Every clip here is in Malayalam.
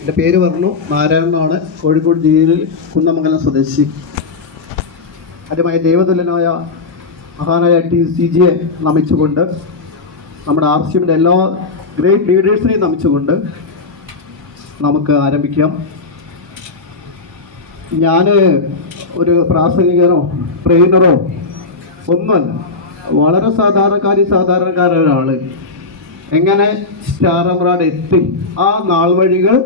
എൻ്റെ പേര് പറഞ്ഞു നാരായണനാണ്, കോഴിക്കോട് ജില്ലയിൽ കുന്നമംഗലം സ്വദേശി. ആദ്യമായി ദൈവതുല്യനായ മഹാനായ TCGയെ നമിച്ചുകൊണ്ട്, നമ്മുടെ RCMൻ്റെ എല്ലാ ഗ്രേറ്റ് ലീഡേഴ്സിനെയും നമിച്ചുകൊണ്ട് നമുക്ക് ആരംഭിക്കാം. ഞാൻ ഒരു പ്രാസംഗികനോ ട്രെയിനറോ ഒന്നുമല്ല, വളരെ സാധാരണക്കാരായ ഒരാൾ. എങ്ങനെ സ്റ്റാർ എമറാൾഡ് എത്തി, ആ നാൾ വഴികൾ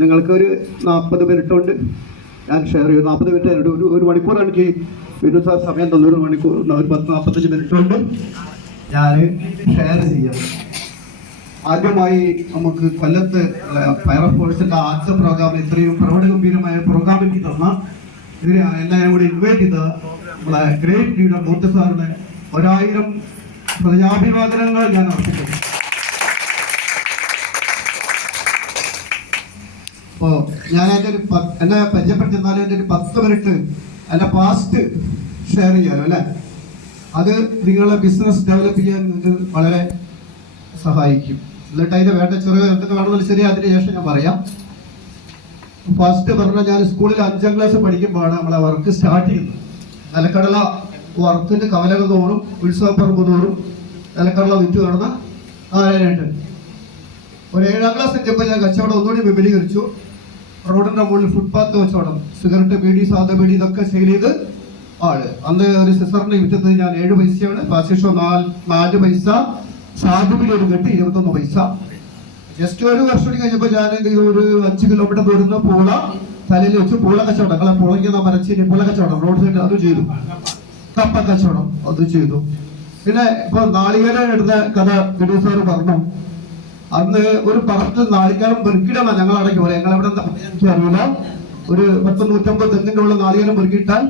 നിങ്ങൾക്കൊരു 40 മിനിറ്റ് കൊണ്ട് ഞാൻ ഷെയർ ചെയ്യും. 40 മിനിറ്റ് ഒരു മണിക്കൂറാണ് എനിക്ക് ഒരു സമയം തന്നു. ഒരു മണിക്കൂർ, ഒരു 10-45 മിനിറ്റ് കൊണ്ട് ഞാൻ ഷെയർ ചെയ്യാം. ആദ്യമായി നമുക്ക് കൊല്ലത്ത് ഫയർഫോഴ്സിൻ്റെ ആദ്യ പ്രോഗ്രാമിൽ ഇത്രയും പ്രൗഢഗംഭീരമായ പ്രോഗ്രാം എനിക്ക് തന്ന ഇതിനെ എല്ലാവരും കൂടി ഇൻവൈറ്റ് ചെയ്ത നമ്മളെ ഗ്രേറ്റ് ലീഡർ മൂർത്തി സാറിന് 1000 പ്രജാഭിവാദനങ്ങൾ ഞാൻ അർപ്പിക്കുന്നു. അപ്പോൾ ഞാൻ എന്നെ പരിചയപ്പെടുത്തിയെന്നാലും എൻ്റെ ഒരു 10 മിനിറ്റ് എൻ്റെ പാസ്റ്റ് ഷെയർ ചെയ്യാമല്ലോ അല്ലേ? അത് നിങ്ങളുടെ ബിസിനസ് ഡെവലപ്പ് ചെയ്യാൻ നിങ്ങൾക്ക് വളരെ സഹായിക്കും. എന്നിട്ട് അതിൻ്റെ വേണ്ട ചെറിയ എന്തൊക്കെ വേണമെന്ന് ശരി, അതിന് ശേഷം ഞാൻ പറയാം. ഫസ്റ്റ് പറഞ്ഞാൽ, ഞാൻ സ്കൂളിൽ 5ാം ക്ലാസ് പഠിക്കുമ്പോഴാണ് നമ്മളെ വർക്ക് സ്റ്റാർട്ട് ചെയ്യുന്നത്. നിലക്കടല വറുത്തിൻ്റെ കവലക തോറും ഉത്സവപ്പറമ്പ് തോറും നിലക്കടല വിറ്റ് നടന്ന ആരായിട്ട് ഒരു 7ാം ക്ലാസ് എത്തിയപ്പോൾ ഞാൻ കച്ചവടം ഒന്നുകൂടി വിപുലീകരിച്ചു. റോഡിൻ്റെ മുകളിൽ ഫുട്പാത്ത് കച്ചവടം, സിഗരറ്റ്, ബീഡി, സാധാ ബീഡി ഇതൊക്കെ സെയിൽ ചെയ്ത് ആള്. അന്ന് ഒരു സിസറിന് വിറ്റത് ഞാൻ 7 പൈസയാണ്, പാശേഷം 4 പൈസ, സാധുവിൽ ഒരു കെട്ട് 21 പൈസ. ജസ്റ്റ് ഒരു വർഷം കഴിഞ്ഞപ്പോൾ ഞാൻ ഒരു 5 കിലോമീറ്റർ ദൂരം പൂള തലയിൽ വെച്ച് പൂള കച്ചവടം, കളെ പുളയ്ക്കുന്ന മരച്ചിന് പൂള കച്ചവടം റോഡ് സൈഡ് അത് ചെയ്തു. കപ്പ കച്ചവടം അത് ചെയ്തു. പിന്നെ ഇപ്പൊ നാളികേരം എടുത്ത കഥ ഗണേഷ് സാറ് പറഞ്ഞു. അന്ന് ഒരു പറത്തിൽ നാളികേരം പെറുക്കിടാൻ ഞങ്ങൾ അടയ്ക്ക് പറയാം, ഞങ്ങളെവിടെ എനിക്കറിയില്ല. ഒരു 100-150 തെങ്ങിൻ്റെ ഉള്ള നാളികേരം പെറുക്കിയിട്ടാൽ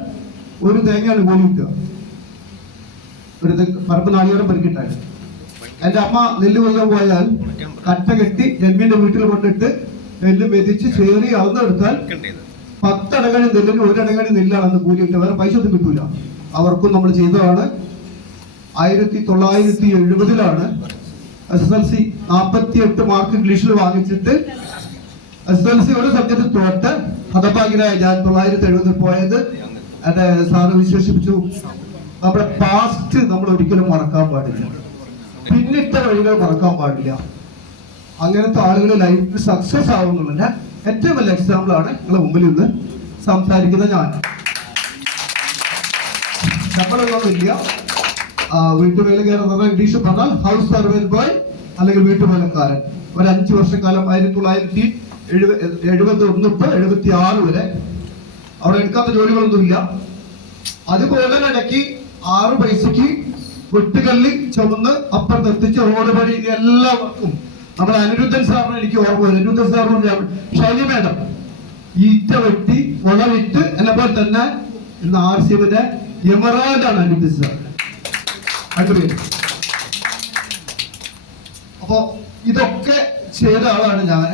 ഒരു തേങ്ങയാണ് കൂലി കിട്ടുക. ഒരു പറമ്പ് നാളികേരം പെറുക്കിയിട്ടാൽ. എൻ്റെ അമ്മ നെല്ല് കൊയ്യാൻ പോയാൽ കറ്റ കെട്ടി ജന്മിന്റെ വീട്ടിൽ കൊണ്ടിട്ട് നെല്ല് മെതിച്ച് ചേറി അളന്നെടുത്താൽ 10 അടങ്ങണി നെല്ലിന് 1 അടങ്ങണി നെല്ലാണ് അന്ന് കൂലി കിട്ടുക. വേറെ പൈസ ഒന്നും കിട്ടൂല. അവർക്കും നമ്മൾ ചെയ്തതാണ്. 1970-ലാണ് SSLC 48 മാർക്ക് ഇംഗ്ലീഷിൽ വാങ്ങിച്ചിട്ട് SSLC ഒരു സബ്ജക്റ്റ് തോറ്റ് ഹതഭാഗ്യനായ ഞാൻ 1970 പോയത്. എന്നെ സാറ് വിശേഷിപ്പിച്ചു, നമ്മുടെ പാസ്റ്റ് നമ്മൾ ഒരിക്കലും മറക്കാൻ പാടില്ല, പിന്നിട്ട വഴികൾ മറക്കാൻ പാടില്ല. അങ്ങനത്തെ ആളുകൾ ലൈഫിൽ സക്സസ് ആവുന്നുള്ളതിന്റെ ഏറ്റവും വലിയ എക്സാമ്പിൾ ആണ് നിങ്ങളെ മുമ്പിൽ നിന്ന് സംസാരിക്കുന്ന ഞാൻ. ശമ്പളമൊന്നുമില്ല, വീട്ടുവേലക്കാരൻ എന്ന് പറഞ്ഞാൽ ഇംഗ്ലീഷ് പറഞ്ഞാൽ ഹൗസ് സർവന്റ് ബോയ് അല്ലെങ്കിൽ വീട്ടുവേലക്കാരൻ. ഒരു 5 വർഷക്കാലം 1971 to 76 വരെ അവിടെ എടുക്കാത്ത ജോലികളൊന്നുമില്ല. അതുപോലെ ഇടയ്ക്ക് 6 പൈസക്ക് വെട്ടുകള്ളി ചുമന്ന് അപ്പുറത്തെത്തിച്ച് റോഡ് പണി എല്ലാവർക്കും നമ്മുടെ അനിരുദ്ധൻ സാറിന് എനിക്ക് ഓർമ്മ വരും. അനിരുദ്ധൻ സാറിന് ഷൈനി മേഡം ഈറ്റ വെട്ടി മുളവിട്ട് എന്നെ പോലെ തന്നെ ഇന്ന് RCMന്റെ എമറാൾഡാണ് അനിരുദ്ധൻ സാർ. അപ്പോ ഇതൊക്കെ ചെയ്ത ആളാണ് ഞാൻ.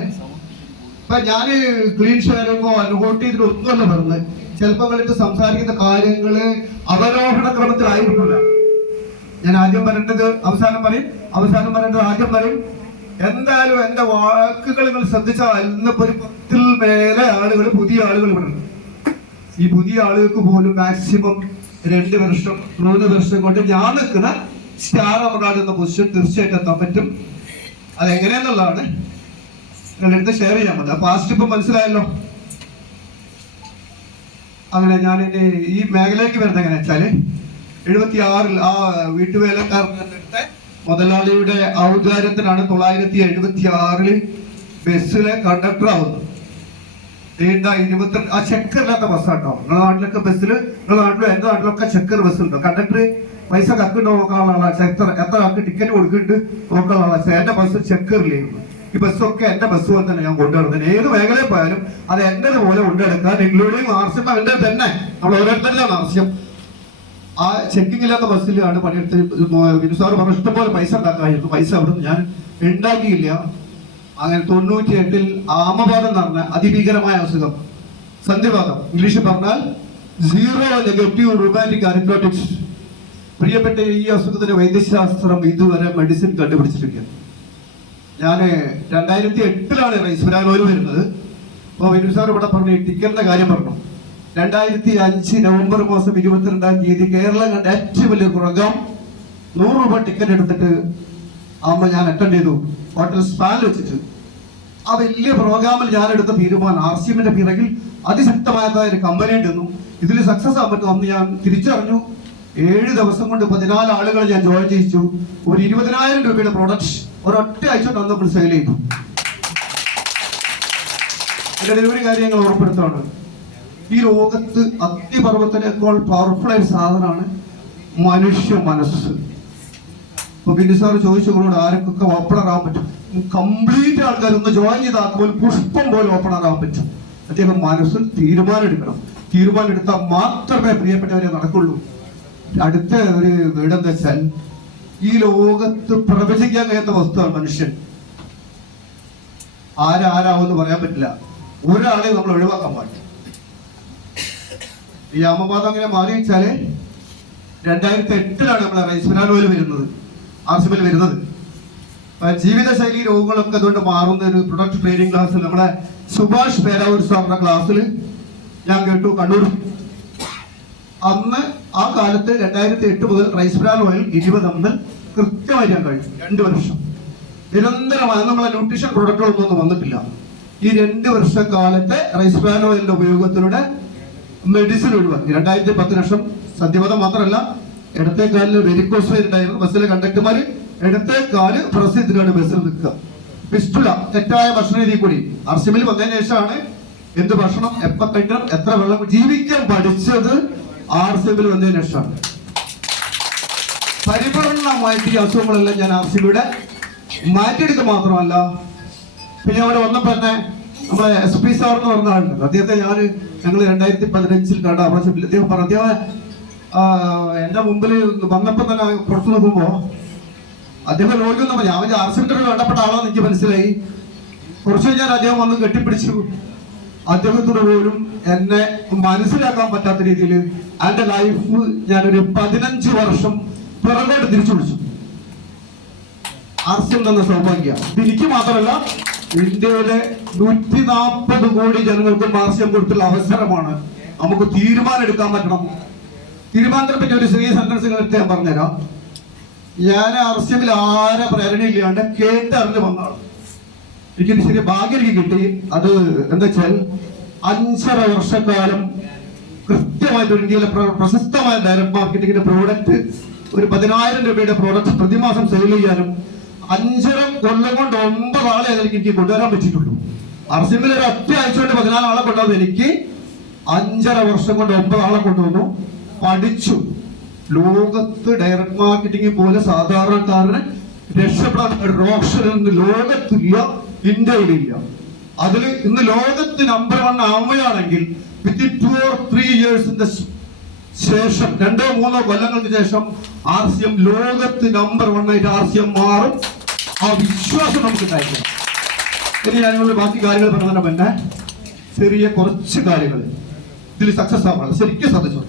അപ്പൊ ഞാന് ക്ലീൻ ഷെയറിങ്ങോ നോട്ട് ചെയ്തിട്ട് ഒന്നുമല്ല പറഞ്ഞത്. ചിലപ്പോൾ കളിട്ട് സംസാരിക്കുന്ന കാര്യങ്ങള് അവരോഹണ ക്രമത്തിലായിരിക്കില്ല. ഞാൻ ആദ്യം പറയേണ്ടത് അവസാനം പറയും, അവസാനം പറയേണ്ടത് ആദ്യം പറയും. എന്തായാലും എന്റെ വാക്കുകൾ നിങ്ങൾ ശ്രദ്ധിച്ചാൽ ഇന്നിപ്പോ ഒരു 10-ൽ മേലെ ആളുകൾ, പുതിയ ആളുകൾ ഇവിടെ. ഈ പുതിയ ആളുകൾക്ക് പോലും മാക്സിമം 2 വർഷം 3 വർഷം കൊണ്ട് ഞാൻ നിൽക്കുന്ന സ്റ്റാർ എമറാൾഡ് എന്ന പൊസിഷൻ തീർച്ചയായിട്ടും എത്താൻ പറ്റും. അതെങ്ങനെയാന്നുള്ളതാണ് നിങ്ങളുടെ അടുത്ത് ഷെയർ ചെയ്യാൻ പറ്റും. പാസ്റ്റ് ഇപ്പൊ മനസ്സിലായല്ലോ. അങ്ങനെ ഞാൻ ഈ മേഖലയ്ക്ക് വരുന്നത് എങ്ങനെ വെച്ചാല് 76-ൽ ആ വീട്ടുവേലക്കാരന്റെ മുതലാളിയുടെ ഔദാര്യത്തിനാണ് 976-ൽ ബസ്സിലെ കണ്ടക്ടർ ആവുന്നത്. നീണ്ട 22 ആ ചെക്കറില്ലാത്ത ബസ്സാട്ടോ. നിങ്ങളുടെ നാട്ടിലൊക്കെ ബസ്സിൽ, നിങ്ങളുടെ നാട്ടിലും എന്റെ നാട്ടിലൊക്കെ ചെക്കർ ബസ് ഉണ്ടോ? കണ്ടക്ടർ പൈസ കക്കുണ്ടോ നോക്കാനുള്ള ആളാ, എത്ര ആൾക്ക് ടിക്കറ്റ് കൊടുക്കുന്നുണ്ട് നോക്കാനുള്ള ആളാ. എന്റെ ബസ് ചെക്കറിലായിരുന്നു. ഈ ബസ്സൊക്കെ എന്റെ ബസ് പോലെ തന്നെ ഞാൻ കൊണ്ടുനടന്നത്. ഏത് മേഖലയിൽ പോയാലും അത് എന്റേത് പോലെ കൊണ്ടുനടക്കാൻ, ഇൻക്ലൂഡിങ് RCM എന്റെ തന്നെ. നമ്മൾ ഓരോരുത്തരിലാണ് RCM. ആ ചെക്കിംഗ് ഇല്ലാത്ത ബസ്സിലാണ് പണിയെടുത്ത്. വിനു സാറ് പറഞ്ഞു ഇഷ്ടംപോലെ പൈസ ഉണ്ടാക്കാമായിരുന്നു. പൈസ അവിടെ ഞാൻ ഉണ്ടാക്കിയില്ല. അങ്ങനെ 98-ൽ ആമവാദം എന്ന് പറഞ്ഞ അതിഭീകരമായ അസുഖം, സന്ധിവാദം, ഇംഗ്ലീഷിൽ പറഞ്ഞാൽ സീറോ നെഗറ്റീവ് റൊമാൻറ്റിക് അരിത്രോട്ടിക്സ്. പ്രിയപ്പെട്ട ഈ അസുഖത്തിന്റെ വൈദ്യശാസ്ത്രം ഇതുവരെ മെഡിസിൻ കണ്ടുപിടിച്ചിരിക്കുന്നു. ഞാൻ 2008 റൈസ് ബ്രാൻ ഓയിൽ വരുന്നത്. അപ്പോൾ വിനു സാർ ഇവിടെ പറഞ്ഞു ടിക്കറ്റിന്റെ കാര്യം പറഞ്ഞു. 2005 നവംബർ മാസം 22-ാം തീയതി കേരളം കണ്ട ഏറ്റവും വലിയ പ്രോഗ്രാം 100 രൂപ ടിക്കറ്റ് എടുത്തിട്ട് ആകുമ്പോൾ ഞാൻ അറ്റൻഡ് ചെയ്തു ഹോട്ടൽ സ്പാനിൽ വെച്ചിട്ട്. ആ വലിയ പ്രോഗ്രാമിൽ ഞാൻ എടുത്ത തീരുമാനം RCMന്റെ പിറകിൽ അതിശക്തമായ ഒരു കമ്പനി ഉണ്ടെന്നും ഇതിൽ സക്സസ് ആകാൻ പറ്റും അന്ന് ഞാൻ തിരിച്ചറിഞ്ഞു. 7 ദിവസം കൊണ്ട് 14 ആളുകളെ ഞാൻ ജോയിൻ ചെയ്യിച്ചു. ഒരു 20,000 രൂപയുടെ പ്രോഡക്റ്റ് ഒരൊറ്റ ആഴ്ച നമ്മൾ സെയിൽ ചെയ്തു. എന്റെ ഡെലിവറി കാര്യങ്ങൾ ഉറപ്പെടുത്താണ്. ഈ ലോകത്ത് അത്തിപർവ്വത്തിനേക്കാൾ പവർഫുൾ ആയ സാധനമാണ് മനുഷ്യ മനസ്സ്. ഇപ്പൊ ബിന്ദു സാർ ചോദിച്ചവരോട് ആരൊക്കെ ഓപ്പണർ ആവാൻ പറ്റും? കംപ്ലീറ്റ് ആൾക്കാർ ഒന്ന് ജോയിൻ ചെയ്താക്കുമ്പോൾ പുഷ്പം പോലെ ഓപ്പണർ ആവാൻ പറ്റും. അദ്ദേഹം മനസ്സിൽ തീരുമാനം എടുക്കണം. തീരുമാനം എടുത്താൽ മാത്രമേ പ്രിയപ്പെട്ടവരെ നടക്കുള്ളൂ. അടുത്ത ഒരു വീടെന്താ വെച്ചാൽ ഈ ലോകത്ത് പ്രവചിക്കാൻ കഴിയാത്ത വസ്തുവാണ് മനുഷ്യൻ. ആരാവെന്ന് പറയാൻ പറ്റില്ല. ഒരാളെ നമ്മൾ ഒഴിവാക്കാൻ പാടില്ല. ഈ അമ്മപാതം അങ്ങനെ മാറി വെച്ചാല് 2008 നമ്മളെ റൈസ് ബ്രാൻ ഓയിൽ വരുന്നത്, RCMൽ വരുന്നത്. ജീവിതശൈലി രോഗങ്ങളൊക്കെ അതുകൊണ്ട് മാറുന്ന ഒരു പ്രൊഡക്റ്റ് ട്രെയിനിങ് ക്ലാസ്സിൽ നമ്മളെ സുഭാഷ് പേരാവൂർ സാറിന്റെ ക്ലാസ്സിൽ ഞാൻ കേട്ടു കണ്ണൂർ. അന്ന് ആ കാലത്ത് 2008 മുതൽ റൈസ് ബ്രാൻ ഓയിൽ 20 മുതൽ കൃത്യമായി ഞാൻ കഴിച്ചു. 2 വർഷം നിരന്തരമായി നമ്മളെ ന്യൂട്രീഷൻ പ്രൊഡക്റ്റുകളൊന്നും വന്നിട്ടില്ല. ഈ 2 വർഷക്കാലത്തെ റൈസ് ബ്രാൻ ഓയിലിന്റെ ഉപയോഗത്തിലൂടെ മെഡിസിൻ ഒഴിവാക്കി. 2010 ലക്ഷം സത്യവധം മാത്രമല്ല, ഇടത്തെ കാലിൽ വെരിക്കോസ് വെയിൻ ഉണ്ടായിരുന്നു. ബസ്സിലെ കണ്ടക്ടർമാര് ഇടത്തെ കാല് പ്രസ് ചെയ്തിട്ടാണ് ബസ്സിൽ നിൽക്കുക. പിസ്റ്റുല തെറ്റായ ഭക്ഷണ രീതി കൂടി RCMൽ വന്നതിന് ശേഷമാണ് എന്ത് ഭക്ഷണം എപ്പോ കഴിക്കണം എത്ര വെള്ളം ജീവിക്കാൻ പഠിച്ചത് RCMൽ വന്നതിന് ശേഷമാണ്. പരിപൂർണമായിട്ട് ഈ അസുഖങ്ങളെല്ലാം ഞാൻ RCMയുടെ മാറ്റിയെടുക്കുക മാത്രമല്ല, പിന്നെ അവിടെ വന്നപ്പോ തന്നെ നമ്മളെ SP സാർ എന്ന് പറഞ്ഞ ആളുണ്ട്. അദ്ദേഹത്തെ ഞങ്ങൾ 2015 കണ്ട ആവശ്യമില്ല. അദ്ദേഹം പറഞ്ഞു, അദ്ദേഹം എന്റെ മുമ്പിൽ വന്നപ്പോ തന്നെ പുറത്തു നോക്കുമ്പോ അദ്ദേഹം രോഗിയൊന്നും പറഞ്ഞു. അവൻ RCMൽ വേണ്ടപ്പെട്ട ആളാന്ന് എനിക്ക് മനസ്സിലായി. കുറച്ച് കഴിഞ്ഞാൽ അദ്ദേഹം വന്ന് കെട്ടിപ്പിടിച്ചു. അദ്ദേഹത്തോട് പോലും എന്നെ മനസ്സിലാക്കാൻ പറ്റാത്ത രീതിയിൽ എന്റെ ലൈഫ് ഞാനൊരു 15 വർഷം പിറകോട്ട് തിരിച്ചു പിടിച്ചു. RCM തന്ന സൗഭാഗ്യ എനിക്ക് മാത്രമല്ല, ഇന്ത്യയിലെ 140 കോടി ജനങ്ങൾക്കും RCM കൊടുത്തുള്ള അവസരമാണ്. നമുക്ക് തീരുമാനം എടുക്കാൻ പറ്റണം. തീരുമാനത്തെ പറ്റി ഒരു ചെറിയ സെന്റൻസ് ഞാൻ പറഞ്ഞുതരാം. ഞാൻ RCMൽ ആരെ പ്രേരണയില്ലാണ്ട് കേട്ടറിഞ്ഞ് വന്നാണ്. എനിക്കൊരു ചെറിയ ഭാഗ്യം എനിക്ക് കിട്ടി. അത് എന്താ വെച്ചാൽ 5.5 വർഷക്കാലം കൃത്യമായിട്ട് ഇന്ത്യയിലെ പ്രശസ്തമായ ഡയറക്ട് മാർക്കറ്റിംഗിന്റെ പ്രോഡക്റ്റ് ഒരു 10,000 രൂപയുടെ പ്രോഡക്റ്റ് പ്രതിമാസം സെയിൽ ചെയ്യാനും 5.5 കൊല്ലം കൊണ്ട് 9 ആളെ എനിക്ക് കൊണ്ടുവരാൻ പറ്റിയിട്ടുള്ളൂ. RCMൽ ഒരു ഒറ്റ ആഴ്ച കൊണ്ട് 14 ആളെ കൊണ്ടുവന്നു. എനിക്ക് 5.5 വർഷം കൊണ്ട് 9 ആളെ കൊണ്ടുവന്നു. പഠിച്ചു. ലോകത്ത് ഡയറക്ട് മാർക്കറ്റിംഗ് പോലെ സാധാരണക്കാരന് രക്ഷപ്പെടാൻ ഓപ്ഷൻ ലോകത്തില്ല, ഇന്ത്യയിലില്ല. അതിൽ ഇന്ന് ലോകത്ത് നമ്പർ 1 ആവുകയാണെങ്കിൽ വിത്തിൻ 2 or 3 ഇയേഴ്സിന്റെ ശേഷം 2-3 കൊല്ലങ്ങൾക്ക് ശേഷം RCM ലോകത്ത് നമ്പർ 1 ആയിട്ട് RCM മാറും. ആ വിശ്വാസം നമുക്ക് ഉണ്ടായിരിക്കണം. ഇനി ഞാനിവിടെ ബാക്കി കാര്യങ്ങൾ പറഞ്ഞതിന് മുന്നേ ചെറിയ കുറച്ച് കാര്യങ്ങൾ ഇതിൽ സക്സസ് ആവാണ്. ശരിക്കും ശ്രദ്ധിച്ചോ.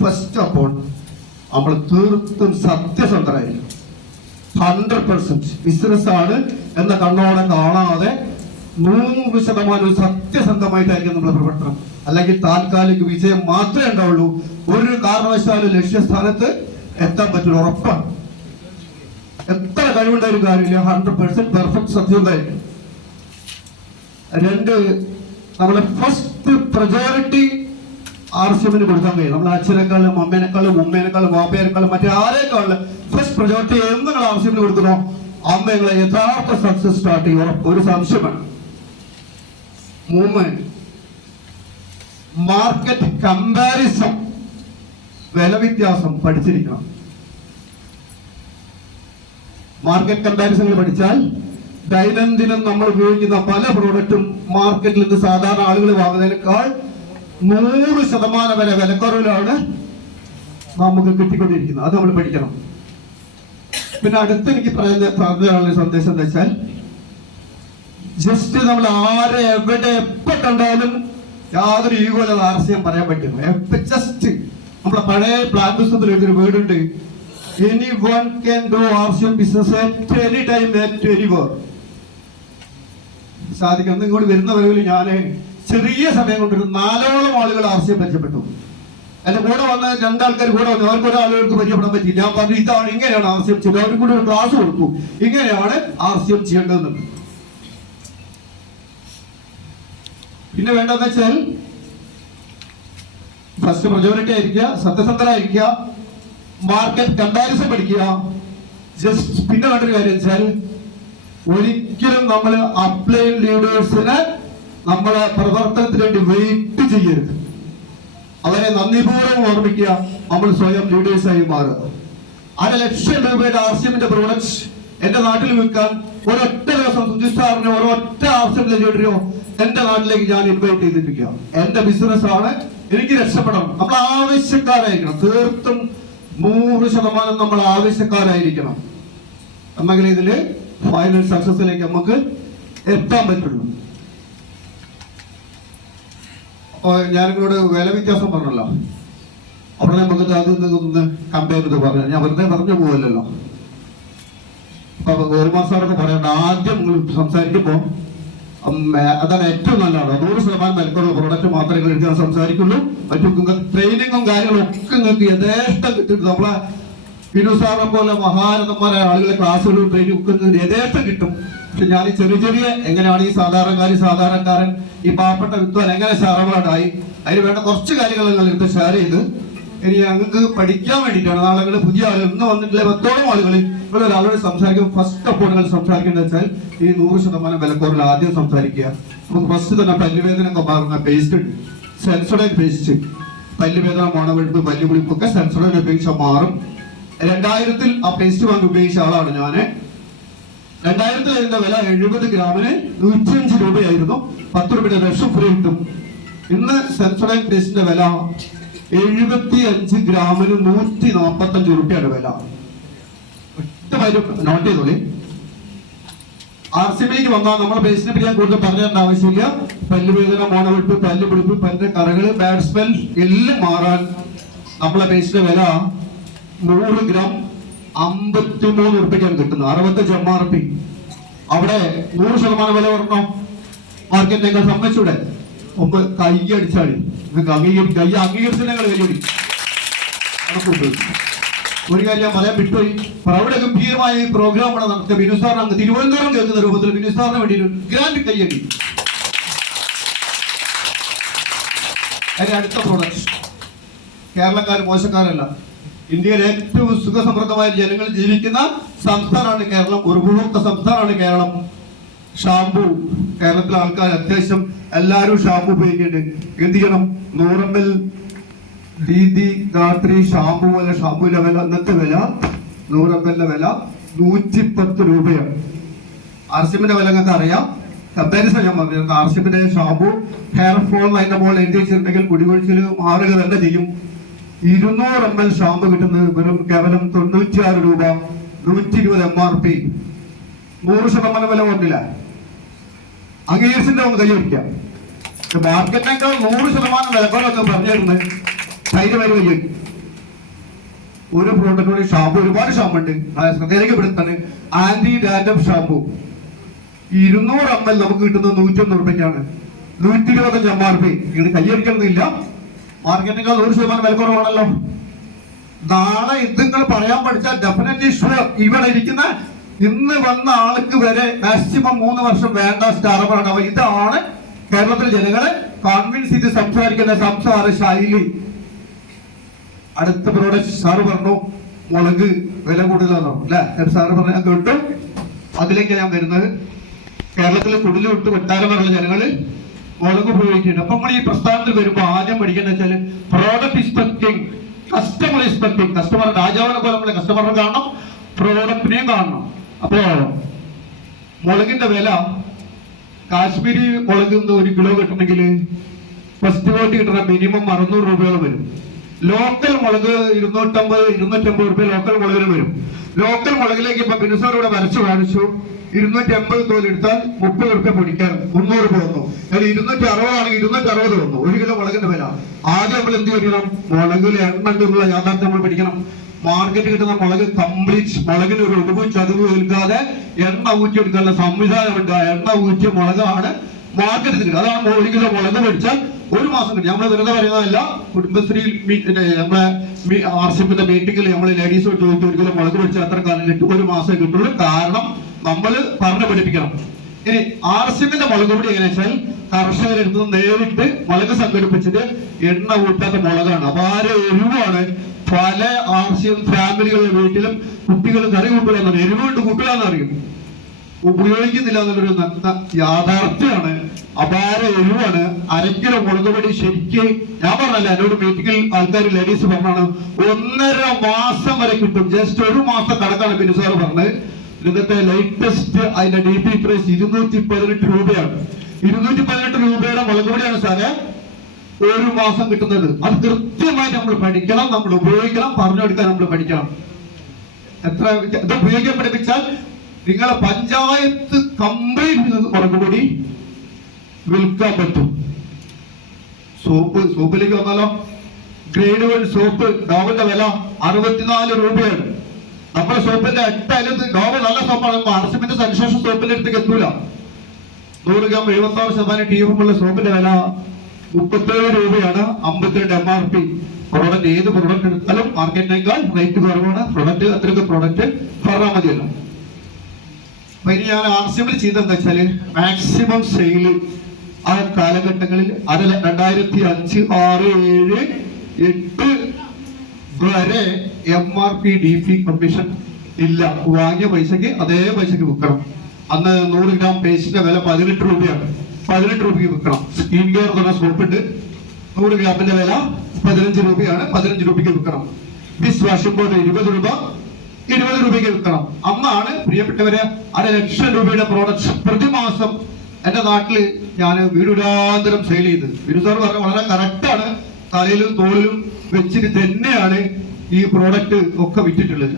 ഫസ്റ്റ് ഓഫ് ഓൾ നമ്മൾ തീർത്തും സത്യസന്ധരായിരിക്കും. 100% ബിസിനസ് ആണ് എന്ന കണ്ണോടെ കാണാതെ 100% സത്യസന്ധമായിട്ടായിരിക്കും നമ്മുടെ പ്രവർത്തനം. അല്ലെങ്കിൽ താൽക്കാലിക വിജയം മാത്രമേ ഉണ്ടാവുള്ളൂ. ഒരു കാരണവശാലും ലക്ഷ്യസ്ഥാനത്ത് എത്താൻ പറ്റുള്ളൂ. ഉറപ്പാണ്. എത്ര കഴിവുണ്ടായാലും കാര്യമില്ല. 100% പെർഫെക്റ്റ് സത്യസന്ധമായിരിക്കും. 2, നമ്മളെ ഫസ്റ്റ് പ്രയോറിറ്റി RCMന് കൊടുക്കാൻ കഴിയും. നമ്മളെ അച്ഛനേക്കാളും അമ്മേനേക്കാളും ഉമ്മേനേക്കാളും വാപ്പേനേക്കാളും മറ്റേ ആരേക്കാളും ഫസ്റ്റ് പ്രയോറിറ്റി നിങ്ങൾ RCMന് കൊടുക്കണോ, അമ്മകളെ യഥാർത്ഥ സക്സസ് സ്റ്റാർട്ട് ചെയ്യും. ഒരു സംശയമാണ്. 3, മാർക്കറ്റ് കമ്പാരിസൺ, വില വ്യത്യാസം പഠിച്ചിരിക്കണം. മാർക്കറ്റ് കമ്പാരിസൺ പഠിച്ചാൽ ദൈനംദിനം നമ്മൾ ഉപയോഗിക്കുന്ന പല പ്രോഡക്റ്റും മാർക്കറ്റിൽ നിന്ന് സാധാരണ ആളുകൾ വാങ്ങുന്നതിനേക്കാൾ 100% വരെ വിലക്കുറവിലാണ് നമുക്ക് കിട്ടിക്കൊണ്ടിരിക്കുന്നത്. അത് നമ്മൾ പഠിക്കണം. പിന്നെ അടുത്ത് എനിക്ക് പറയാനുള്ള സന്ദേശം എന്താ വെച്ചാൽ, ജസ്റ്റ് നമ്മൾ ആരെ എവിടെ എപ്പോ കണ്ടാലും യാതൊരു ഈഗോയിലും RCM പറയാൻ പറ്റില്ല. ജസ്റ്റ് നമ്മളെ പഴയ പ്ലാൻ പുസ്തകത്തിൽ എഴുതിയൊരു വേർഡുണ്ട്, anyone can do RCM business at any time, at anywhere. സാധിക്കും. ഇങ്ങോട്ട് വരുന്ന വരവിൽ ഞാൻ ചെറിയ സമയം കൊണ്ടൊരു 4ഓളം ആളുകൾ RCM പരിചയപ്പെട്ടു. എന്റെ കൂടെ വന്ന 2 ആൾക്കാർ കൂടെ വന്നു. അവർക്ക് ഒരാളുകൾക്ക് പരിചയപ്പെടാൻ പറ്റില്ല. ഞാൻ പറഞ്ഞു ഇതാണ്, ഇങ്ങനെയാണ് RCM ചെയ്തത്. അവർക്ക് കൂടെ ഒരു ക്ലാസ് കൊടുത്തു, ഇങ്ങനെയാണ് RCM ചെയ്യേണ്ടതെന്നുണ്ട്. പിന്നെ വേണ്ടതെന്ന് വെച്ചാൽ ഫസ്റ്റ് പ്രചോദനത്തെ ആയിരിക്കുക, സത്യസന്ധരായിരിക്കുക, മാർക്കറ്റ് കമ്പാരിസൺ പഠിക്കുക. ജസ്റ്റ് പിന്നെ വേണ്ടൊരു കാര്യം വെച്ചാൽ ഒരിക്കലും നമ്മൾ അപ്ലൈൻ ലീഡേഴ്സിന് നമ്മളെ പ്രവർത്തനത്തിന് വേണ്ടി വെയിറ്റ് ചെയ്യരുത്. അവരെ നന്ദിപൂർവ്വം ഓർമ്മിക്കുക. നമ്മൾ സ്വയം ലീഡേഴ്സായി മാറുക. 1,00,000 രൂപയുടെ RCMന്റെ പ്രോഡക്ട്സ് എന്റെ നാട്ടിൽ വിൽക്കാൻ ഒരൊറ്റ ദിവസം സുജിസ്റ്റാറിനെ ഒരൊറ്റ RCM ലീഡറോ എന്റെ നാട്ടിലേക്ക് ഞാൻ ഇൻവൈറ്റ് ചെയ്തിരിക്കുക. എന്റെ ബിസിനസ് ആണ്, എനിക്ക് രക്ഷപ്പെടണം. നമ്മൾ ആവശ്യക്കാരായിരിക്കണം. തീർത്തും 100% നമ്മൾ ആവശ്യക്കാരായിരിക്കണം. എന്നെങ്കിൽ ഇതില് ഫൈനൽ സക്സസിലേക്ക് നമുക്ക് എത്താൻ പറ്റുള്ളൂ. ഞാൻ നിങ്ങളോട് വില വ്യത്യാസം പറഞ്ഞല്ലോ, അവിടെ നമുക്ക് അതൊന്ന് കമ്പയർ ചെയ്ത് പറഞ്ഞു. ഞാൻ വെറുതെ പറഞ്ഞു പോവല്ലോ. അപ്പൊ ഗോൽമാർ സാറൊക്കെ പറയണ്ട, ആദ്യം നിങ്ങൾ സംസാരിക്കുമ്പോൾ അതാണ് ഏറ്റവും നല്ലതാണ്. 100% വിലക്കുള്ള പ്രോഡക്റ്റ് മാത്രമേ നിങ്ങൾ എടുക്കാൻ സംസാരിക്കുള്ളൂ. മറ്റു ട്രെയിനിങ്ങും കാര്യങ്ങളും ഒക്കെ നിങ്ങൾക്ക് യഥേഷ്ടം കിട്ടും. നമ്മളെ വിനു സാറിനെ പോലെ മഹാരഥന്മാരായ ആളുകളെ ക്ലാസ്സുകളും ട്രെയിനിങ് ഒക്കെ യഥേഷ്ടം കിട്ടും. പക്ഷെ ഞാൻ ഈ ചെറിയ എങ്ങനെയാണ് ഈ സാധാരണക്കാരൻ ഈ പാവപ്പെട്ട വിദ്വാൻ എങ്ങനെ ഷാറവാടായി, അതിന് വേണ്ട കുറച്ച് കാര്യങ്ങൾ നിങ്ങൾ എടുത്ത് ഷെയർ ചെയ്ത് ഇനി ഞങ്ങൾക്ക് പഠിക്കാൻ വേണ്ടിയിട്ടാണ്. നാളെ പുതിയ ആളുകൾ ഇന്ന് വന്നിട്ടില്ല 10ഓളം ആളുകൾ ഇവിടെ ഒരാളോട് സംസാരിക്കും. ഫസ്റ്റ് അപ്പോൾ നിങ്ങൾ സംസാരിക്കേണ്ടത് വെച്ചാൽ ഈ 100% വിലക്കുറവിൽ ആദ്യം സംസാരിക്കുക. നമുക്ക് ഫസ്റ്റ് തന്നെ പല്ലുവേദന ഒക്കെ മാറുന്ന പേസ്റ്റ് ഉണ്ട്, സെൻസോഡൈൻ പേസ്റ്റ്. പല്ലുവേദന, മണവെടുപ്പ്, പല്ലുപൊളിപ്പൊക്കെ സെൻസോഡൈൻ ഉപയോഗിച്ചാൽ മാറും. 2000-ൽ ആ പേസ്റ്റ് വാങ്ങി ഉപയോഗിച്ച ആളാണ് ഞാൻ. 2000-ൽ അതിന്റെ വില 70 ഗ്രാമിന് 105 രൂപയായിരുന്നു. 10 രൂപയുടെ രക്ഷ ഫ്രീ കിട്ടും. ഇന്ന് സെൻസോഡൈൻ പേസ്റ്റിന്റെ വില 75 ഗ്രാമിന് 145 രൂപയാണ് വില. നോട്ട് ചെയ്തോളി. RCMയിലേക്ക് വന്നാൽ നമ്മളെ പേസ്റ്റിനെ പറ്റി ഞാൻ കൂടുതൽ പറഞ്ഞു തരേണ്ട ആവശ്യമില്ല. പല്ലുവേദന, മോണവെടുപ്പ്, പല്ലുപിടിപ്പ്, പല്ലിന്റെ കറകള്, ബാഡ് സ്മെൽ എല്ലാം മാറാൻ നമ്മളെ പേസ്റ്റിന്റെ വില 100 ഗ്രാം 53 രൂപയ്ക്കാണ് കിട്ടുന്നത്. 65 MRP. അവിടെ 100% വില പറഞ്ഞോ മാർക്കറ്റ് നിങ്ങൾ സമ്മതിച്ചൂടെ? മുമ്പ് കൈ അടിച്ചാടി നിങ്ങൾക്ക് അംഗീകരിച്ച് ഞങ്ങൾ കൈയടി. ഒരു കാര്യം ഞാൻ പറയാൻ വിട്ടുപോയി. പ്രൗഢ ഗംഭീരമായ ഈ പ്രോഗ്രാം ഇവിടെ നടക്കുക. വിനു സാറിന് അങ്ങ് തിരുവനന്തപുരം കേൾക്കുന്ന രൂപത്തിൽ വിനു സാറിന് വേണ്ടി ഒരു ഗ്രാൻഡ് കൈയടി. അതിന്റെ അടുത്ത പ്രോഡക്റ്റ്, കേരളക്കാർ മോശക്കാരല്ല. ഇന്ത്യയിലെ ഏറ്റവും സുഖസമൃദ്ധമായ ജനങ്ങൾ ജീവിക്കുന്ന സംസ്ഥാനമാണ് കേരളം. ഒരു ഉപഭോക്തൃ സംസ്ഥാനമാണ് കേരളം. ഷാമ്പു കേരളത്തിലെ ആൾക്കാർ അത്യാവശ്യം എല്ലാവരും ഷാമ്പു ഉപയോഗിക്കുന്നുണ്ട്. എന്ത് ചെയ്യണം? 100 ml ദീദി ഗാത്രി ഷാമ്പു പോലെ ഷാമ്പുവിന്റെ വില, ഇന്നത്തെ വില 100 ml വില 110 രൂപയാണ്. RCMന്റെ വില നിങ്ങൾക്ക് അറിയാം. കമ്പാരിസൺ ഞാൻ പറഞ്ഞു. RCMന്റെ ഷാമ്പു ഹെയർ ഫോൾ അതിന്റെ മുകളിൽ എഴുതി വെച്ചിട്ടുണ്ടെങ്കിൽ കുടികൊഴിച്ചിൽ മാറുക തന്നെ ചെയ്യും. 200 ml ഷാമ്പു കിട്ടുന്നത് വെറും കേവലം 96 രൂപ, 120 MRP. 100% വില കൊണ്ടില്ല. അംഗീകരിച്ചിട്ട് നമുക്ക് കൈവരിക്കാം. മാർക്കറ്റിനേക്കാൾ 100% വിലക്കുറവൊക്കെ പറഞ്ഞിരുന്നത് ധൈര്യമായി കൈ. ഒരു പ്രോഡക്റ്റ് ഷാമ്പു, ഒരുപാട് ഷാമ്പു ഉണ്ട്. ശ്രദ്ധയിലേക്കപ്പെടുത്താണ് ആന്റി ഡാൻഡ്രഫ് ഷാമ്പു. 200 ml നമുക്ക് കിട്ടുന്നത് 101 രൂപയ്ക്കാണ്. 125 MRP. ഇത് കൈയടിക്കണമെന്നില്ല. മാർക്കറ്റിനേക്കാൾ 100% വിലക്കുറവാണല്ലോ. നാളെ ഇത് നിങ്ങൾ പറയാൻ പഠിച്ചാൽ ഡെഫിനറ്റ്ലി ഷുവർ ഇവിടെ ഇരിക്കുന്ന ഇന്ന് വന്ന ആൾക്ക് വരെ മാക്സിമം 3 വർഷം വേണ്ട സ്റ്റാർബാണ്. ഇതാണ് കേരളത്തിലെ ജനങ്ങളെ കോൺവിൻസ് ചെയ്ത് സംസാരിക്കുന്ന സംസാര ശൈലി. അടുത്ത പ്രോഡക്റ്റ് സാറ് പറഞ്ഞു മുളക് വില കൂടുതലാണോ അല്ലെ? സാറ് പറഞ്ഞ ഞാൻ കേട്ടു. അതിലേക്ക് ഞാൻ വരുന്നത്, കേരളത്തിൽ കുടിൽ വിട്ട് കൊട്ടാരമുള്ള ജനങ്ങള് മുളക് ഉപയോഗിക്കുന്നുണ്ട്. അപ്പൊ നമ്മൾ ഈ പ്രസ്ഥാനത്തിൽ വരുമ്പോൾ ആദ്യം പഠിക്കുന്ന വെച്ചാൽ product inspecting, customer inspecting. Customer രാജാവിനെ പോലെ നമ്മളെ കസ്റ്റമറിനെ കാണണം, പ്രോഡക്റ്റിനെയും കാണണം. അപ്പോ മുളകിന്റെ വില, കാശ്മീരി മുളക് 1 കിലോ കിട്ടണമെങ്കിൽ ഫസ്റ്റ് ക്വാളിറ്റി കിട്ടണ മിനിമം 600 രൂപയോളം വരും. ലോക്കൽ മുളക് 250-250 രൂപ ലോക്കൽ മുളകിന് വരും. ലോക്കൽ മുളകിലേക്ക് ഇപ്പൊ ബിനുസാർ ഇവിടെ വരച്ചു കാണിച്ചു. 250 തോലെടുത്താൽ 30 രൂപ പൊടിക്കാൻ 300 രൂപ വന്നു. 260 ആണെങ്കിൽ 260 വന്നു. 1 കിലോ മുളകിന്റെ വില. ആദ്യം നമ്മൾ എന്ത് ചെയ്യണം? മുളകിൽ എണ്ണ ഉണ്ടെന്നുള്ള യാഥാർത്ഥ്യം നമ്മൾ പഠിക്കണം. മാർക്കറ്റ് കിട്ടുന്ന മുളക് കംപ്ലീറ്റ് മുളകിന് ഒരു ഒടുവും ചതുവ് ഏൽക്കാതെ എണ്ണ ഊറ്റിയെടുക്കാനുള്ള സംവിധാനമുണ്ട്. എണ്ണ ഊറ്റിയ മുളകാണ് മാർക്കറ്റിൽ കിട്ടുക. അതാണ് 1 കിലോ മുളക് മേടിച്ചാൽ 1 മാസം കിട്ടും. നമ്മൾ വെറുതെ പറയുന്നതല്ല. കുടുംബശ്രീ നമ്മളെ RCMന്റെ മീറ്റിംഗിൽ നമ്മൾ ലേഡീസോട് ചോദിച്ചു 1 കിലോ മുളക് മേടിച്ചാൽ എത്ര കാലം കിട്ടും? 1 മാസം കിട്ടുള്ളൂ. കാരണം നമ്മൾ പറഞ്ഞു പഠിപ്പിക്കണം. ഇനി RCMന്റെ മുളക് പൊടി എങ്ങനെയാ വെച്ചാൽ കർഷകരെടുത്ത് നേരിട്ട് മുളക് സംഘടിപ്പിച്ചിട്ട് എണ്ണ ഊറ്റാത്ത മുളകാണ്. അപാര എരിവാണ്. പല RCM ഫാമിലികളുടെ വീട്ടിലും കുട്ടികൾ കറി കൂട്ടുക, എരിവുകൊണ്ട് കൂട്ടുകയെന്ന് അറിയും, ഉപയോഗിക്കുന്നില്ല എന്നുള്ളൊരു യാഥാർത്ഥ്യമാണ്. അപാര എരിവാണ്. 1/2 കിലോ മുളക് പൊടി ശരിക്ക് ഞാൻ പറഞ്ഞല്ല, എന്നോട് മീറ്റിംഗിൽ ആൾക്കാർ ലേഡീസ് പറഞ്ഞാണ് 1.5 മാസം വരെ കിട്ടും. ജസ്റ്റ് 1 മാസം കണക്കാണ് പിന്നെ സാറ് പറഞ്ഞത്. ഇന്നത്തെ ലേറ്റസ്റ്റ് അതിന്റെ DP പ്രൈസ് 218 രൂപയാണ്. 218 രൂപയുടെ മുളക് പൊടിയാണ് സാറേ 1 മാസം കിട്ടുന്നത്. അത് കൃത്യമായിട്ട് നമ്മൾ പഠിക്കണം, നമ്മൾ ഉപയോഗിക്കണം, പറഞ്ഞു കൊടുക്കാൻ നമ്മൾ പഠിക്കണം. എത്ര ഇത് ഉപയോഗിക്കാൻ പഠിപ്പിച്ചാൽ നിങ്ങളെ പഞ്ചായത്ത് കംപ്ലീറ്റ് മുളക് പൊടി വിൽക്കാൻ പറ്റും. സോപ്പിലേക്ക് വന്നാലോ, ഗ്രേഡ് 1 സോപ്പ് ഡോവിന്റെ വില 64 രൂപയാണ്. നമ്മുടെ സോപ്പിന്റെ 8 അയലത്ത് ഡോവ് നല്ല സോപ്പാണ്. RCMന്റെ സവിശേഷ സോപ്പിന്റെ അടുത്തേക്ക് എത്തൂല. 100 ഗ്രാം 76% ടീമുള്ള സോപ്പിന്റെ വില 37 രൂപയാണ്. 52 MRP. പ്രോഡക്റ്റ് ഏത് പ്രോഡക്റ്റ് എടുത്താലും മാർക്കറ്റിനേക്കാൾ റേറ്റ് കുറവാണ്. പ്രൊഡക്റ്റ് അത്രയ്ക്ക് പ്രൊഡക്റ്റ് പറഞ്ഞാൽ മതിയല്ലോ. അപ്പൊ ഇനി ഞാൻ RCMൽ ചെയ്തെന്താ വെച്ചാല് മാക്സിമം സെയില് ആ കാലഘട്ടങ്ങളിൽ അത് 2005, 6, 7, 8 വരെ MRP DP കമ്മീഷൻ ഇല്ല. വാങ്ങിയ പൈസക്ക് അതേ പൈസക്ക് വിൽക്കണം. അന്ന് 100 ഗ്രാം പേസ്റ്റിന്റെ വില 18 രൂപയാണ്. 18 രൂപയ്ക്ക് വിൽക്കണം. സ്കിൻ കെയർ എന്ന സോപ്പുണ്ട്, 100 ഗ്രാമിന്റെ വില 15 രൂപയാണ്. 15 രൂപയ്ക്ക് വിൽക്കണം. ഡിഷ് വാഷിംഗ് പൗഡർ 20 രൂപ, 20 രൂപയ്ക്ക് വിൽക്കണം. അന്നാണ് പ്രിയപ്പെട്ടവരെ 1.5 ലക്ഷം രൂപയുടെ പ്രോഡക്റ്റ് പ്രതിമാസം എന്റെ നാട്ടില് ഞാൻ വീടുരാന്തരം സെയിൽ ചെയ്ത്. സാർ പറഞ്ഞ വളരെ കറക്റ്റാണ്. തലയിലും തോളിലും വെച്ചിട്ട് തന്നെയാണ് ഈ പ്രോഡക്റ്റ് ഒക്കെ വിറ്റിട്ടുള്ളത്.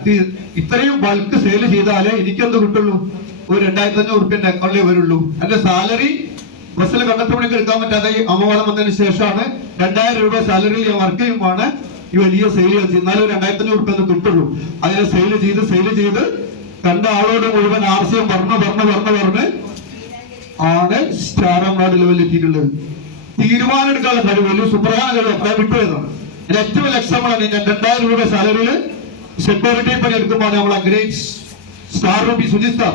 ഇത്രയും ബൾക്ക് സെയിൽ ചെയ്താലേ എനിക്കെന്ത് കിട്ടുള്ളൂ? ഒരു 2500 റുപ്യന്റെ അക്കൗണ്ടിലേ വരുള്ളൂ. എന്റെ സാലറി ബസ്സിൽ കണ്ടക്ടർ പണിക്ക് എടുക്കാൻ പറ്റാതെ ഈ അപവാദം വന്നതിന് ശേഷമാണ് 2000 രൂപ സാലറി ഞാൻ വർക്ക് ചെയ്യുമ്പോഴാണ് ഈ വലിയ സെയിൽ ചെയ്ത്. എന്നാലും 2500 റുപ്യ കിട്ടുള്ളൂ. അങ്ങനെ സെയിൽ ചെയ്ത് കണ്ട ആളോട് മുഴുവൻ RCM പറഞ്ഞ് ആണ് സ്റ്റാർ അവാർഡ് ലെവലിൽ എത്തിയിട്ടുള്ളത്. തീരുമാനം എടുക്കാനുള്ള കഴിവ് വലിയ സുപ്രധാന കഴിവ് അഭിപ്രായം വിട്ടുപോയതാണ്. ഏറ്റവും വലിയ എക്സാമ്പിളാണ്. ഞാൻ 2000 രൂപ സാലറിയിൽ സെക്യൂരിറ്റി പണി എടുക്കുമ്പോൾ നമ്മളെ great star Ruby Sujith sir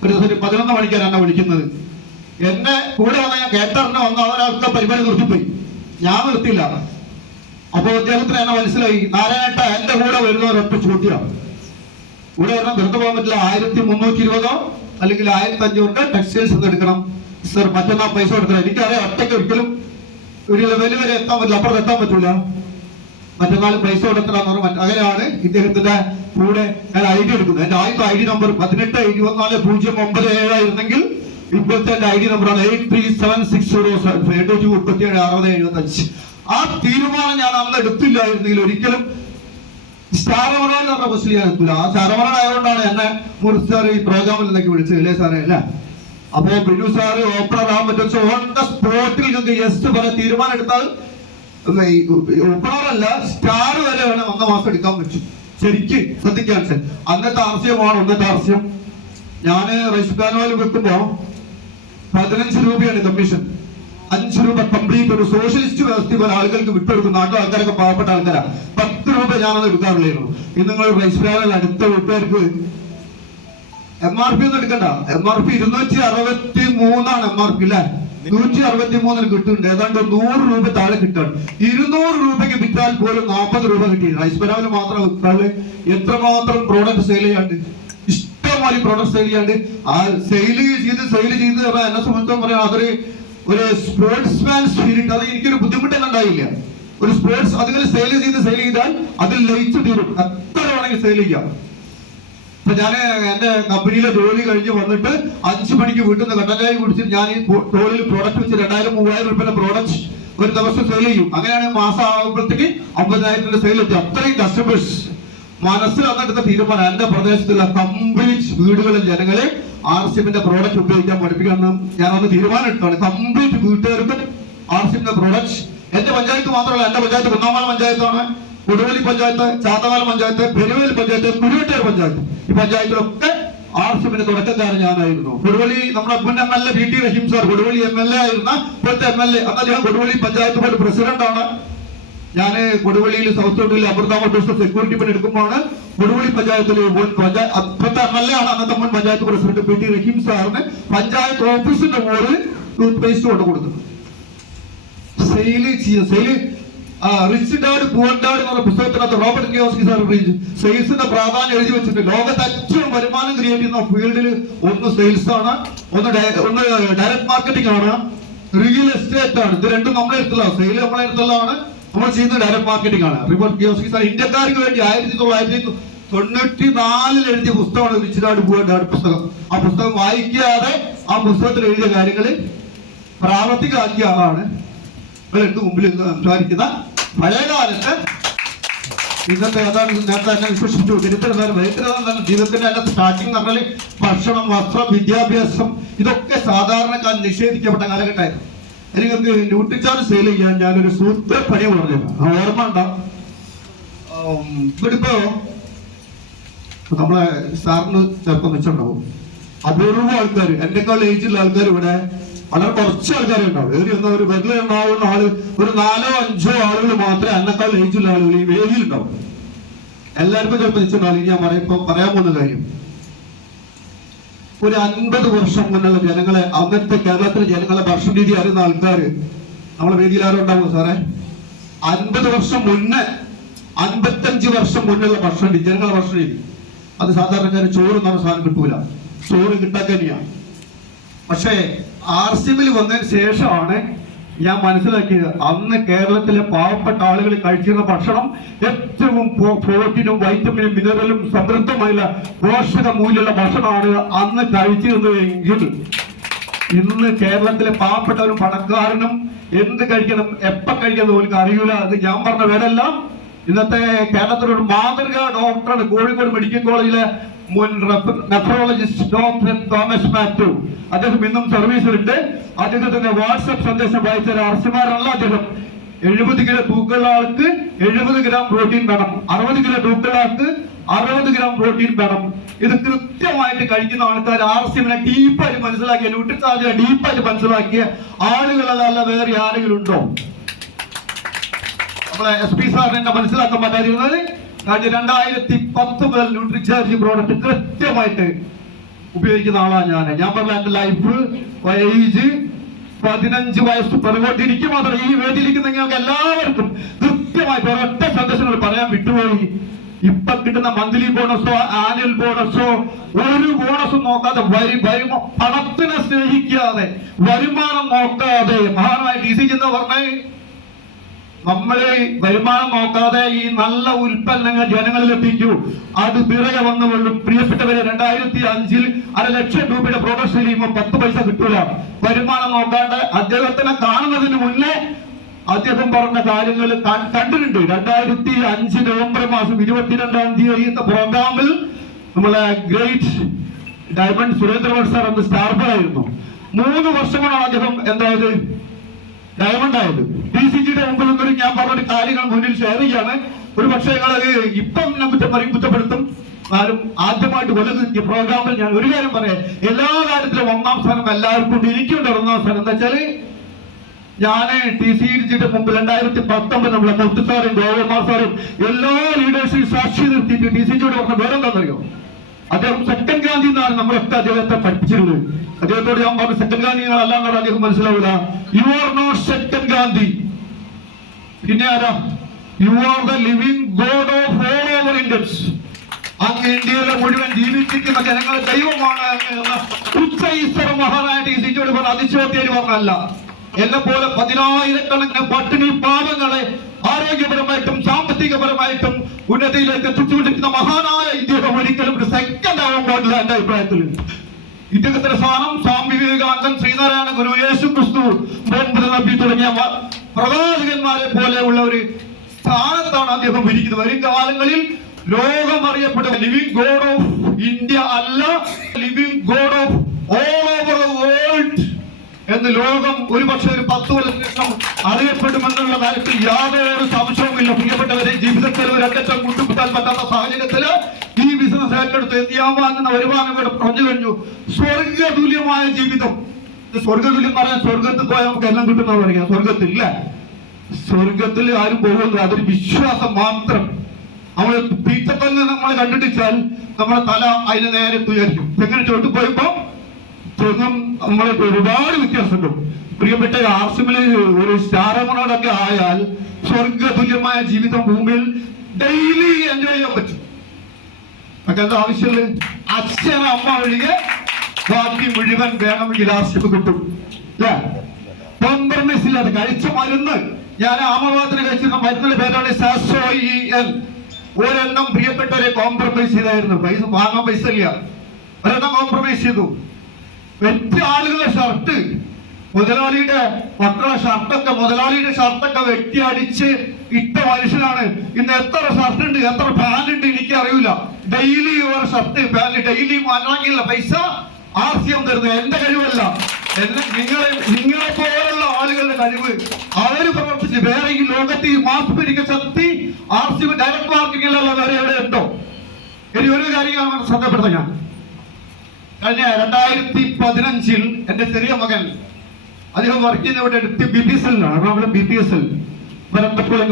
ഒരു ദിവസം 11 മണിക്കാണ് എന്നെ വിളിക്കുന്നത്. എന്നെ കൂടെ വന്ന ഞാൻ കേട്ടറിന് വന്ന ഒരാൾക്ക് പരിപാടി നിർത്തിപ്പോയി. ഞാൻ നിർത്തിയില്ല. അപ്പൊ അദ്ദേഹത്തിന് എന്നെ മനസ്സിലായി. നാരായണേട്ട എന്റെ കൂടെ വരുന്നവരൊറ്റ ചോദ്യമാണ്. ഇവിടെ പറഞ്ഞാൽ വെറുതെ പോകാൻ പറ്റില്ല. 1320 അല്ലെങ്കിൽ 1500 ടെക്സ്റ്റൈൽസ് എന്ന് എടുക്കണം സർ. മറ്റന്നാൾ പൈസ കൊടുക്കണം. എനിക്കറിയാം ഒറ്റയ്ക്ക് ഒരിക്കലും ഒരു ലെവല് വരെ എത്താൻ പറ്റില്ല, അപ്പുറത്ത് എത്താൻ പറ്റൂല. മറ്റന്നാൾ പൈസ കൊടുക്കണം എന്ന് പറഞ്ഞു. അങ്ങനെയാണ് ഇദ്ദേഹത്തിന്റെ കൂടെ ഞാൻ ID എടുക്കുന്നത്. എന്റെ ആദ്യത്തെ ID നമ്പർ 182409 ആയിരുന്നെങ്കിൽ ഇപ്പോഴത്തെ എന്റെ ID നമ്പറാണ് 837607 ആ തീരുമാനം ഞാൻ അന്ന് എടുത്തില്ലായിരുന്നെങ്കിൽ ഒരിക്കലും സ്റ്റാർ അവാർഡ് പറഞ്ഞ ബസ്സിൽ ഞാൻ എത്തൂല. ആ സ്റ്റാർ അവാർഡ് ആയതുകൊണ്ടാണ് എന്നെ മുറിച്ച് സാർ ഈ പ്രോഗ്രാമിൽ നിന്നൊക്കെ വിളിച്ചത് അല്ലേ സാറേ? അല്ല, അപ്പൊ ബിനു സാറ് ഓപ്പണർ ആകാൻ പറ്റും. ഓൺ ദ സ്പോട്ടിൽ നിങ്ങൾക്ക് യെസ് പറയാൻ തീരുമാനം എടുത്താൽ ഓപ്പണർ അല്ല സ്റ്റാർ വരെ വേണം 1 മാസം എടുക്കാൻ പറ്റും. ശരിക്ക് ശ്രദ്ധിക്കാൻ സാർ. അന്നത്തെ RCM ആണ് ഒന്നത്തെ RCM. ഞാന് റൈസ് പ്ലാനുകൾ വെക്കുമ്പോ 15 രൂപയാണ് കമ്മീഷൻ. 5 രൂപ കംപ്ലീറ്റ് ഒരു സോഷ്യലിസ്റ്റ് വ്യവസ്ഥ പോലെ ആളുകൾക്ക് വിട്ടെടുക്കും. നാട്ടിലെ ആൾക്കാരൊക്കെ പാവപ്പെട്ട ആൾക്കാരാണ്. 10 രൂപ ഞാനത് എടുക്കാറില്ലായിരുന്നു. ഇന്ന് നിങ്ങൾ റൈസ് പ്ലാനിൽ അടുത്ത വീട്ടുകാർക്ക് MRP ഒന്നും എടുക്കണ്ട. MRP 263 MRP അല്ലെ? 163 കിട്ടുന്നുണ്ട്. ഏതാണ്ട് 100 രൂപ താഴെ കിട്ടാണ്. 200 രൂപയ്ക്ക് വിറ്റാൽ പോലും 40 രൂപ കിട്ടി. റൈസ് പ്ലാനിൽ മാത്രം വിറ്റാല് എത്രമാത്രം പ്രോഡക്റ്റ് സെയിൽ ചെയ്യാണ്ട്, ഇഷ്ടംമാതിരി പ്രോഡക്റ്റ് സെയിൽ ചെയ്യാണ്ട്. ആ സെയിൽ ചെയ്ത് എന്നെ സംബന്ധിച്ചോളം പറയാം അതൊരു സ്പോർട്സ്മാൻ സ്പിരിറ്റ്. അത് എനിക്കൊരു ബുദ്ധിമുട്ടൊന്നും ഉണ്ടായില്ല. ഒരു സ്പോർട്സ് അതുപോലെ സെയിൽ ചെയ്താൽ അതിൽ ലയിച്ചു തീരും. എത്ര വേണമെങ്കിൽ സെയിൽ ചെയ്യാം. അപ്പൊ ഞാൻ എന്റെ കമ്പനിയിലെ ജോലി കഴിഞ്ഞ് വന്നിട്ട് 5 മണിക്ക് വീട്ടിൽ നിന്ന് കട്ടൻചായ കുടിച്ചിട്ട് ഞാൻ ഈ തോളിൽ പ്രോഡക്റ്റ് വെച്ച് 2000-3000 രൂപയുടെ പ്രോഡക്റ്റ് ഒരു ദിവസം സെയിൽ ചെയ്യും. അങ്ങനെയാണ് മാസം ആകുമ്പോഴത്തേക്ക് 50,000 സെയിൽ എത്തി. അത്രയും കസ്റ്റമേഴ്സ് മനസ്സിൽ വന്നെടുത്ത തീരുമാനം എന്റെ പ്രദേശത്തുള്ള കംപ്ലീറ്റ് വീടുകളിൽ ജനങ്ങളെ RCMന്റെ പ്രോഡക്റ്റ് ഉപയോഗിക്കാൻ പഠിപ്പിക്കണം. ഞാൻ അന്ന് തീരുമാനം എടുത്താണ്. കംപ്ലീറ്റ് വീട്ടുകാർക്കും RCMന്റെ പ്രോഡക്റ്റ്. എന്റെ പഞ്ചായത്ത് മാത്രമല്ല, എന്റെ പഞ്ചായത്ത് 1 പഞ്ചായത്താണ്. കൊടുവള്ളി പഞ്ചായത്ത്, ചാത്തമംഗലം പഞ്ചായത്ത്, പെരുവേൽ പഞ്ചായത്ത്, കുരുവട്ടൂർ പഞ്ചായത്ത്, ഈ പഞ്ചായത്തിലൊക്കെ ആർസിഎമ്മിന്റെ തുടക്കക്കാരൻ ഞാനായിരുന്നു. കൊടുവള്ളി നമ്മുടെ മുൻ MLA VT റഹീം സാർ കൊടുവള്ളി MLA ആയിരുന്ന ഇപ്പോഴത്തെ MLA, അന്ന് അദ്ദേഹം കൊടുവള്ളി പഞ്ചായത്ത് ബോർഡ് പ്രസിഡന്റാണ്. ഞാൻ കൊടുവള്ളിയിൽ സൗത്ത് റോഡിൽ അമൃതാമ സെക്യൂരിറ്റി പണി എടുക്കുമ്പോഴാണ് കൊടുവള്ളി പഞ്ചായത്തിൽ ഇപ്പോഴത്തെ MLA ആണ് അന്നത്തെ മുൻ പഞ്ചായത്ത് പ്രസിഡന്റ് VT റഹീം സാറിന് പഞ്ചായത്ത് ഓഫീസിന്റെ മുകളിൽ ടൂത്ത് പേസ്റ്റ് കൊണ്ട് കൊടുക്കുന്നത്. റിച്ച് ഡാഡ് പുവർ ഡാഡ് എന്ന് പറഞ്ഞ പുസ്തകത്തിനകത്ത് റോബർട്ട് കിയോസ്കി സാർ സെയിൽസിന്റെ പ്രാധാന്യം എഴുതി വെച്ചിട്ടുണ്ട്. ലോകത്ത് ഏറ്റവും വരുമാനം ക്രിയേറ്റ് ചെയ്യുന്ന ഫീൽഡിൽ ഒന്ന് സെയിൽസ് ആണ്, ഒന്ന് ഡയറക്ട് മാർക്കറ്റിംഗ് ആണ്, റിയൽ എസ്റ്റേറ്റ് ആണ്. ഇത് രണ്ടും നമ്മളെ അടുത്തുള്ള സെയിൽ നമ്മളെ അടുത്തുള്ളതാണ്, നമ്മൾ ചെയ്യുന്നത് ഡയറക്ട് മാർക്കറ്റിംഗ് ആണ്. റോബർട്ട് കിയോസ്കി സാർ ഇന്ത്യക്കാർക്ക് വേണ്ടി 1994 എഴുതിയ പുസ്തകമാണ് റിച്ച് ഡാഡ് പുവർ ഡാഡ് പുസ്തകം. ആ പുസ്തകം വായിക്കാതെ ആ പുസ്തകത്തിൽ എഴുതിയ കാര്യങ്ങൾ പ്രാവർത്തികമാക്കിയ ആളാണ് ഇവരെടുത്ത് മുമ്പിൽ സംസാരിക്കുന്ന. പഴയകാലത്ത് ഇന്നത്തെ അതാണ് നേരത്തെ തന്നെ വിശ്വസിച്ചു ദരിദ്രതരം ജീവിതത്തിന്റെ തന്നെ സ്റ്റാർട്ടിങ് എന്ന് പറഞ്ഞാൽ ഭക്ഷണം, വസ്ത്രം, വിദ്യാഭ്യാസം ഇതൊക്കെ സാധാരണക്കാരൻ നിഷേധിക്കപ്പെട്ട കാലഘട്ടമായിരുന്നു. എനിക്ക് ന്യൂട്രിചാർജ് സെയിൽ ചെയ്യാൻ ഞാനൊരു സൂപ്പർ പണി പറഞ്ഞു. ഓർമ്മ ഉണ്ടാവും. ഇവിടിപ്പോ നമ്മളെ സാറിന് ചിലപ്പോൾ വെച്ചിട്ടുണ്ടാവും അപൂർവ ആൾക്കാർ, എന്നെക്കാൾ ഏജുള്ള ആൾക്കാർ ഇവിടെ വളരെ കുറച്ച് ആൾക്കാരുണ്ടാവും. ഏറി വന്ന ഒരു വിരലുണ്ടാവുന്ന ആള് ഒരു 4-5 ആളുകൾ മാത്രമേ എന്നെക്കാൾ ഏജുള്ള ആളുകൾ ഈ വേദിയിലുണ്ടാവും. എല്ലാവർക്കും ചിലപ്പോൾ വെച്ചിട്ടുണ്ടാവും. ഇനി ഞാൻ പറയാൻ പോകുന്ന കാര്യം, ഒരു 50 വർഷം മുന്നുള്ള ജനങ്ങളെ, അന്നത്തെ കേരളത്തിലെ ജനങ്ങളെ ഭക്ഷണ രീതി അറിയുന്ന ആൾക്കാർ നമ്മളെ വേദിയിൽ ആരും ഉണ്ടാവും സാറേ? 50 വർഷം മുന്നേ, 55 വർഷം മുന്നുള്ള ഭക്ഷണ രീതി, ജനങ്ങളെ ഭക്ഷണ രീതി, അത് സാധാരണക്കാർ ചോറ് എന്ന് പറഞ്ഞ സാധനം കിട്ടൂല, ചോറ് കിട്ടാക്കന്നെയാണ്. പക്ഷേ ആർസിഎമ്മിൽ വന്നതിന് ശേഷമാണ് ഞാൻ മനസ്സിലാക്കിയത് അന്ന് കേരളത്തിലെ പാവപ്പെട്ട ആളുകൾ കഴിച്ചിരുന്ന ഭക്ഷണം ഏറ്റവും പ്രോട്ടീനും വൈറ്റമിനും മിനറലും സമൃദ്ധമായുള്ള പോഷക മൂല്യമുള്ള ഭക്ഷണമാണ് അന്ന് കഴിച്ചിരുന്നതെങ്കിൽ ഇന്ന് കേരളത്തിലെ പാവപ്പെട്ടവരും പണക്കാരനും എന്ത് കഴിക്കണം, എപ്പോ കഴിക്കണം പോലും അറിയൂല. അത് ഞാൻ പറഞ്ഞ വേടല്ല. ഇന്നത്തെ കേരളത്തിലൊരു മാതൃകാ ഡോക്ടറാണ് കോഴിക്കോട് മെഡിക്കൽ കോളേജിലെ മുൻ നെഫ്രോളജിസ്റ്റ് ഡോക്ടർ തോമസ് മാത്യു. അദ്ദേഹം ഇന്നും സർവീസിലുണ്ട്. അദ്ദേഹത്തിന്റെ വാട്സ്ആപ്പ് സന്ദേശം വായിച്ച ആർസിമാരല്ല അദ്ദേഹം. 70 കിലോ തൂക്കുള്ള ആൾക്ക് 70 ഗ്രാം പ്രോട്ടീൻ വേണം, 60 കിലോ തൂക്കുള്ള ആൾക്ക് 60 ഗ്രാം പ്രോട്ടീൻ വേണം. ഇത് കൃത്യമായിട്ട് കഴിക്കുന്ന ആൾക്കാർ ആർസിഎമ്മിനെ ഡീപ്പായിട്ട് മനസ്സിലാക്കിയ, ന്യൂട്രിചാർജിനെ ഡീപ്പായിട്ട് മനസ്സിലാക്കിയ ആളുകളല്ല വേറെ ആരെങ്കിലും ഉണ്ടോ? നമ്മളെ SP സാറിനെ മനസ്സിലാക്കാൻ പറ്റാതിരുന്നത് 2010 മുതൽ ന്യൂട്രിചാർജ് പ്രോഡക്റ്റ് കൃത്യമായിട്ട് ഉപയോഗിക്കുന്ന ആളാണ് ഞാൻ പറഞ്ഞ എന്റെ ലൈഫ് ഏജ് 15 വയസ്സ് പിറകോട്ടിരിക്കും. മാത്രം ഈ വേദിയിലിരിക്കുന്ന നിങ്ങൾക്ക് എല്ലാവർക്കും കൃത്യമായിട്ട് ഒരൊറ്റ സന്ദേശങ്ങൾ പറയാൻ വിട്ടുപോയി. ഇപ്പൊ കിട്ടുന്ന മന്ത്ലി ബോണസോ ആനുവൽ ബോണസോ ഒരു ബോണസും നോക്കാതെ പണത്തിനെ സ്നേഹിക്കാതെ വരുമാനം നോക്കാതെ മഹാനായ DC എന്ന് പറഞ്ഞ നമ്മളെ വരുമാനം നോക്കാതെ ഈ നല്ല ഉൽപ്പന്നങ്ങൾ ജനങ്ങളിൽ എത്തിക്കൂ. അത് പിറകെ വന്നുകൊള്ളും. പ്രിയപ്പെട്ടവരെ, 2005 1.5 ലക്ഷം രൂപയുടെ പ്രോഡക്റ്റ് സെയിൽ ചെയ്യുമ്പോൾ 10 പൈസ കിട്ടൂല. വരുമാനം നോക്കാണ്ട് അദ്ദേഹത്തിനെ കാണുന്നതിന് മുന്നേ അദ്ദേഹം പറഞ്ഞ കാര്യങ്ങൾ കണ്ടിട്ടുണ്ട്. 2005 നവംബർ മാസം 22-ാം തീയതി പ്രോഗ്രാമിൽ നമ്മളെ ഗ്രേറ്റ് ഡയമണ്ട് സുരേന്ദ്രവർമ്മ സാർ എന്ന സ്റ്റാർബറായിരുന്നു. 3 വർഷങ്ങളാണ് അദ്ദേഹം എന്തായത് ഡയമണ്ട് ആയത്. DCGയുടെ മുമ്പിൽ നിന്നൊരു ഞാൻ പറഞ്ഞ കാര്യങ്ങൾ മുന്നിൽ ഷെയർ ചെയ്യാണ്. ഒരു പക്ഷേ ഞങ്ങളത് ഇപ്പം കുറ്റപ്പെടുത്തും. ആരും ആദ്യമായിട്ട് വലുത് പ്രോഗ്രാമിൽ ഞാൻ ഒരു കാര്യം പറയാം, എല്ലാ കാര്യത്തിലും 1ാം സ്ഥാനം എല്ലാവർക്കും എനിക്കുണ്ട്. 1ാം സ്ഥാനം എന്താ വെച്ചാല് ഞാൻ DCGയുടെ മുമ്പിൽ 2019 നമ്മളെ മുത്തു സാറും ഗോവന്മാർ സാറും എല്ലാ ലീഡേഴ്സിനും സാക്ഷി നിർത്തിയിട്ട് DCGയോട് പറഞ്ഞ വേറെന്താണെന്നറിയോ? അദ്ദേഹം സെക്കൻഡ് ഗാന്ധി എന്നാണ് നമ്മളൊക്കെ അദ്ദേഹത്തെ പഠിപ്പിച്ചിരുന്നത്. അദ്ദേഹത്തോട് ഞാൻ പറഞ്ഞു സെക്കൻഡ് ഗാന്ധി അല്ല എന്നാണ് അദ്ദേഹം മനസ്സിലാവില്ല. You are not second Gandhi. പിന്നെ ആരാ? You are the living god of all over Indians. അങ്ങ് ഇന്ത്യയിലെ മുഴുവൻ ജീവിച്ചിരിക്കുന്ന ജനങ്ങളെ ദൈവമാണ് ഉച്ച ഈശ്വര മഹാനായ DCGയോട് പറഞ്ഞ അതിശോക്തിയിൽ പറഞ്ഞല്ല. എന്നെ പോലെ 10,000-കണക്കിന് പട്ടിണി പാവങ്ങളെ ആരോഗ്യപരമായിട്ടും സാമ്പത്തികപരമായിട്ടും ഉന്നതിയിലേക്ക് എത്തിച്ചുകൊണ്ടിരിക്കുന്ന മഹാനായ ഇദ്ദേഹം ഒരിക്കലും ഒരു സെക്കൻഡ് ആവാൻ പാടില്ല. എന്റെ അഭിപ്രായത്തിൽ ഇദ്ദേഹത്തിന്റെ സ്ഥാനം സ്വാമി വിവേകാനന്ദൻ, ശ്രീനാരായണ ഗുരു, യേശു ക്രിസ്തു, മുഹമ്മദ് നബി തുടങ്ങിയ പ്രവാചകന്മാരെ പോലെയുള്ള ഒരു സ്ഥാനത്താണ് അദ്ദേഹം ഇരിക്കുന്നത്. വരും കാലങ്ങളിൽ ലോകം അറിയപ്പെടുന്ന ലിവിംഗ് ഗോഡ് ഓഫ് ഇന്ത്യ അല്ല, living god of all over the world എന്ന് ലോകം ഒരുപക്ഷെ ഒരു 10 കൊല്ലത്തിന് ശേഷം അറിയപ്പെടുമെന്നുള്ള കാര്യത്തിൽ യാതൊരു സംശയവുമില്ല. പ്രിയപ്പെട്ടവരെ, ജീവിതത്തിൽ ഒരു അറ്റം കൂട്ടുകുത്താൻ പറ്റാത്ത സാഹചര്യത്തില് ഈ ബിസിനസ് ഏറ്റെടുത്ത് എന്ത് ചെയ്യാൻ വാങ്ങുന്ന വരുമാനം ഇവിടെ പറഞ്ഞു കഴിഞ്ഞു. സ്വർഗതുല്യമായ ജീവിതം. സ്വർഗതുല്യം പറഞ്ഞാൽ സ്വർഗത്തിൽ പോയാൽ നമുക്ക് എല്ലാം കിട്ടുന്ന പറയാം. സ്വർഗത്തിൽ ഇല്ല, സ്വർഗത്തിൽ ആരും പോകുന്നില്ല. അതൊരു വിശ്വാസം മാത്രം. നമ്മള് തീറ്റപ്പൽ നമ്മൾ കണ്ടിട്ടിച്ചാൽ നമ്മളെ തല അതിന് നേരെ തുയർക്കും. തെങ്ങിന് ചോട്ട് പോയപ്പോ തെങ്ങും നമ്മളെ ഒരുപാട് വ്യത്യാസമുണ്ട്. പ്രിയപ്പെട്ട ആർസിമില് ഒരു സ്റ്റാറമോടൊക്കെ ആയാൽ സ്വർഗതുല്യമായ ജീവിതം ഭൂമിയിൽ ഡെയിലി എൻജോയ് ചെയ്യാൻ പറ്റും. നമുക്ക് എന്താ ആവശ്യമുള്ള അച്ഛൻ അമ്മ ഒഴികെ ബാക്കി മുഴുവൻ വേണമെങ്കിൽ ആർസിപ്പ് കിട്ടും. അല്ലേ? കോംപ്രമൈസ് ഇല്ലാതെ കഴിച്ച മരുന്ന്, ഞാൻ ആമവാദത്തിന് കഴിച്ചിരുന്ന മരുന്നിന്റെ പേരാണ് സാസോയിൻ. ഒരെണ്ണം പ്രിയപ്പെട്ടവരെ കോംപ്രമൈസ് ചെയ്തായിരുന്നു. പൈസ വാങ്ങാൻ പൈസ ഇല്ല, ഒരെണ്ണം കോംപ്രമൈസ് ചെയ്തു. വെറ്റ ആളുകളുടെ ഷർട്ട്, മുതലാളിയുടെ മക്കളുടെ ഷർട്ടൊക്കെ വെട്ടി അടിച്ച് ഇട്ട മനുഷ്യനാണ്. ഇന്ന് എത്ര ഷർട്ട് ഉണ്ട്, എത്ര പാന്റ് ഉണ്ട് എനിക്ക് അറിയില്ല. ഡെയിലി ഓരോ ഷർട്ട് പാന്റ് ഡെയിലി മാറ്റണമെങ്കിലുള്ള പൈസ ആർസിഎം തരുന്നത്. എന്റെ കഴിവല്ല, നിങ്ങളെ പോലുള്ള ആളുകളുടെ കഴിവ്. അവര് പ്രവർത്തിച്ച് വേറെ ഈ ലോകത്ത് ഈ മാസ് പിടിക്കുന്ന ശക്തി ആർസിഎം ഡയറക്ട് മാർക്കറ്റിംഗിലുള്ള വേറെ എവിടെ ഉണ്ടോ? ഇനി ഒരു കാര്യം ശ്രദ്ധപ്പെടുത്ത, ഞാൻ കഴിഞ്ഞ 2015 എന്റെ ചെറിയ മകൻ അദ്ദേഹം വർക്ക് ചെയ്യുന്ന ഇവിടെ അടുത്ത് BPSL-ലാണ്. എറണാകുളം BPSL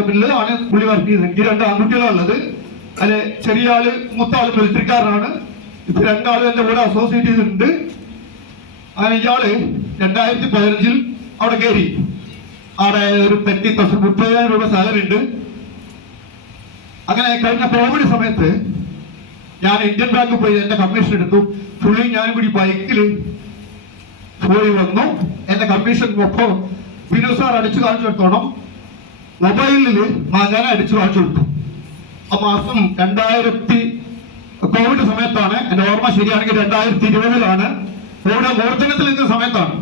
ബില്ല് ആണ് പുള്ളി വർക്ക് ചെയ്യുന്നത്. എനിക്ക് 2 ആൺകുട്ടികളാണ് ഉള്ളത്. അതിലെ ചെറിയ ആള് മൂത്ത ആള് മിലിറ്ററിക്കാരനാണ്. ഇപ്പൊ 2 ആളും എന്റെ കൂടെ അസോസിയേറ്റ് ചെയ്തിട്ടുണ്ട്. അങ്ങനെ ഇയാള് 2015 അവിടെ കയറി. അവിടെ ഒരു 30,000 രൂപ സാലറി ഉണ്ട്. അങ്ങനെ കഴിഞ്ഞ കോവിഡ് സമയത്ത് ഞാൻ ഇന്ത്യൻ ബാങ്കിൽ പോയി എന്റെ കമ്മീഷൻ എടുത്തു. പുള്ളി ഞാനും കൂടി ബൈക്കിൽ പോയി വന്നു. എന്റെ കമ്മീഷൻ ഒപ്പം വിനു സാർ അടിച്ചു കാണിച്ചു കൊടുത്തോണം. മൊബൈലിൽ ഞാൻ അടിച്ചു കാണിച്ചു കൊടുത്തു. ആ മാസം 2000 കോവിഡ് സമയത്താണ്, എന്റെ ഓർമ്മ ശരിയാണെങ്കിൽ 2020 കോവിഡ് മൂർധന്യത്തിൽ നിൽക്കുന്ന സമയത്താണ്.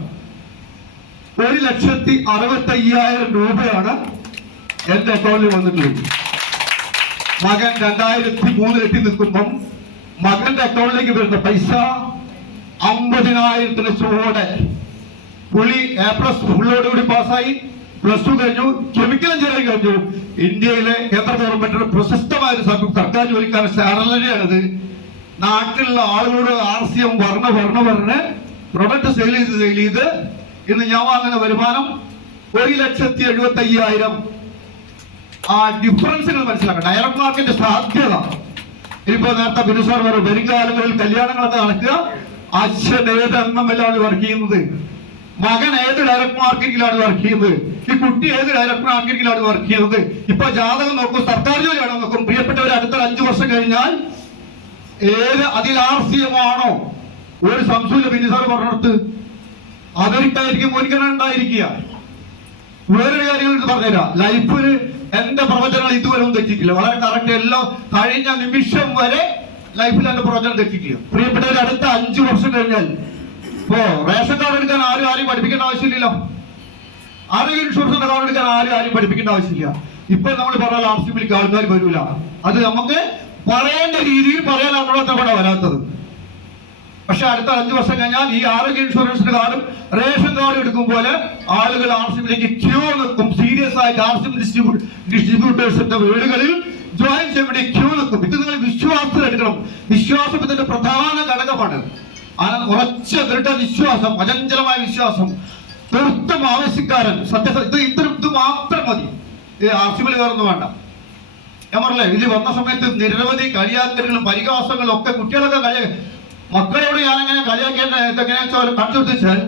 1,65,000 രൂപയാണ് എന്റെ അക്കൗണ്ടിൽ വന്നിട്ടുള്ളത്. മകൻ 2003 എത്തി നിൽക്കുമ്പം മകന്റെ അക്കൗണ്ടിലേക്ക് വരുന്ന പൈസ 50,000 ചുവടെ. പുള്ളി A+ ഫുള്ളോടുകൂടി പാസ്സായി. +2 കഴിഞ്ഞു, കെമിക്കൽ എഞ്ചിനീയറിംഗ് കഴിഞ്ഞു. ഇന്ത്യയിലെ കേന്ദ്ര ഗവൺമെന്റിന്റെ പ്രശസ്തമായ ഒരു സർക്കാർ ജോലിക്കാരൻ സാലറിയാണിത്. നാട്ടിലുള്ള ആളുകളോട് ആർസിഎം പറഞ്ഞ് പ്രൊഡക്റ്റ് സെയിൽ ചെയ്ത് ഇന്ന് ഞാൻ വാങ്ങുന്ന വരുമാനം 1,75,000. ആ ഡിഫറൻസുകൾ മനസ്സിലാക്കാം. ഡയറക്ട് മാർക്കറ്റ് സാധ്യത. ഇനിയിപ്പോ നേരത്തെ ബിനുസാർ പറഞ്ഞു, വരും കാലങ്ങളിൽ കല്യാണങ്ങളൊക്കെ നടക്കുക. അച്ഛൻ ഏത് MML-ലാണ് വർക്ക് ചെയ്യുന്നത്, മകൻ ഏത് ഡയറക്ട് മാർക്കറ്റിംഗിലാണ് വർക്ക് ചെയ്യുന്നത്, ഈ കുട്ടി ഏത് ഡയറക്ട് മാർക്കറ്റിംഗിലാണ് വർക്ക് ചെയ്യുന്നത്. ഇപ്പൊ ജാതകം നോക്കും, സർക്കാർ ജോലിയാണോ നോക്കും. പ്രിയപ്പെട്ടവർ, അടുത്ത 5 വർഷം കഴിഞ്ഞാൽ ഏത് അതിൽ ആർസിഎം ആണോ ഒരു സംശയമില്ല. ബിനുസാർ പറഞ്ഞിടത്ത് അതൊരിട്ടായിരിക്കും മുൻഗണന ഉണ്ടായിരിക്കുക. വേറൊരു കാര്യങ്ങൾ പറഞ്ഞുതരാം. ലൈഫിൽ എന്റെ പ്രവചനങ്ങൾ ഇതുവരെ ഒന്നും തെറ്റിക്കില്ല. വളരെ കറക്റ്റ്. എല്ലാം കഴിഞ്ഞ നിമിഷം വരെ ലൈഫിൽ എന്റെ പ്രവചനം തെറ്റിക്കില്ല. പ്രിയപ്പെട്ടവർ, അടുത്ത 5 വർഷം കഴിഞ്ഞാൽ ഇപ്പോ റേഷൻ കാർഡ് എടുക്കാൻ ആരും പഠിപ്പിക്കേണ്ട ആവശ്യമില്ലല്ലോ. ആരോഗ്യ ഇൻഷുറൻസിന്റെ കാർഡ് എടുക്കാൻ ആരും പഠിപ്പിക്കേണ്ട ആവശ്യമില്ല. ഇപ്പൊ നമ്മൾ പറഞ്ഞാൽ ആർസിഎമ്മിലേക്ക് ആൾക്കാർ വരില്ല. അത് നമുക്ക് പറയേണ്ട രീതിയിൽ പറയാനാണല്ലോ അവിടെ വരാത്തത്. പക്ഷെ അടുത്ത 5 വർഷം കഴിഞ്ഞാൽ ഈ ആരോഗ്യ ഇൻഷുറൻസിന്റെ കാർഡും റേഷൻ കാർഡും എടുക്കും പോലെ ആളുകൾ ആർസിഎമ്മിലേക്ക് ക്യൂ നിൽക്കും. സീരിയസ് ആയിട്ട് ആർസിഎം ഡിസ്ട്രിബ്യൂട്ടേഴ്സിന്റെ വീടുകളിൽ ജോയിൻ ചെയ്യാൻ വേണ്ടി ക്യൂ നിൽക്കും. ഇത് നിങ്ങൾ വിശ്വാസത്തിൽ എടുക്കണം. വിശ്വാസം ഇതിന്റെ പ്രധാന ഘടകമാണ്. ഉറച്ച ദൃഢവിശ്വാസം, അചഞ്ചലമായ വിശ്വാസം, തീർത്തും ആവശ്യക്കാരൻ, സത്യസന്ധ. ഇത് മാത്രം മതി. ആർസിഎമ്മിൽ വേറൊന്നും വേണ്ട. ഞാൻ പറഞ്ഞില്ലേ, ഇതിൽ വന്ന സമയത്ത് നിരവധി കളിയാക്കലുകളും പരിഹാസങ്ങളും ഒക്കെ കുട്ടികളൊക്കെ മക്കളോട് ഞാനെങ്ങനെ കളിയാക്കേണ്ട എങ്ങനെയാ കാണിച്ചു കൊടുത്താൽ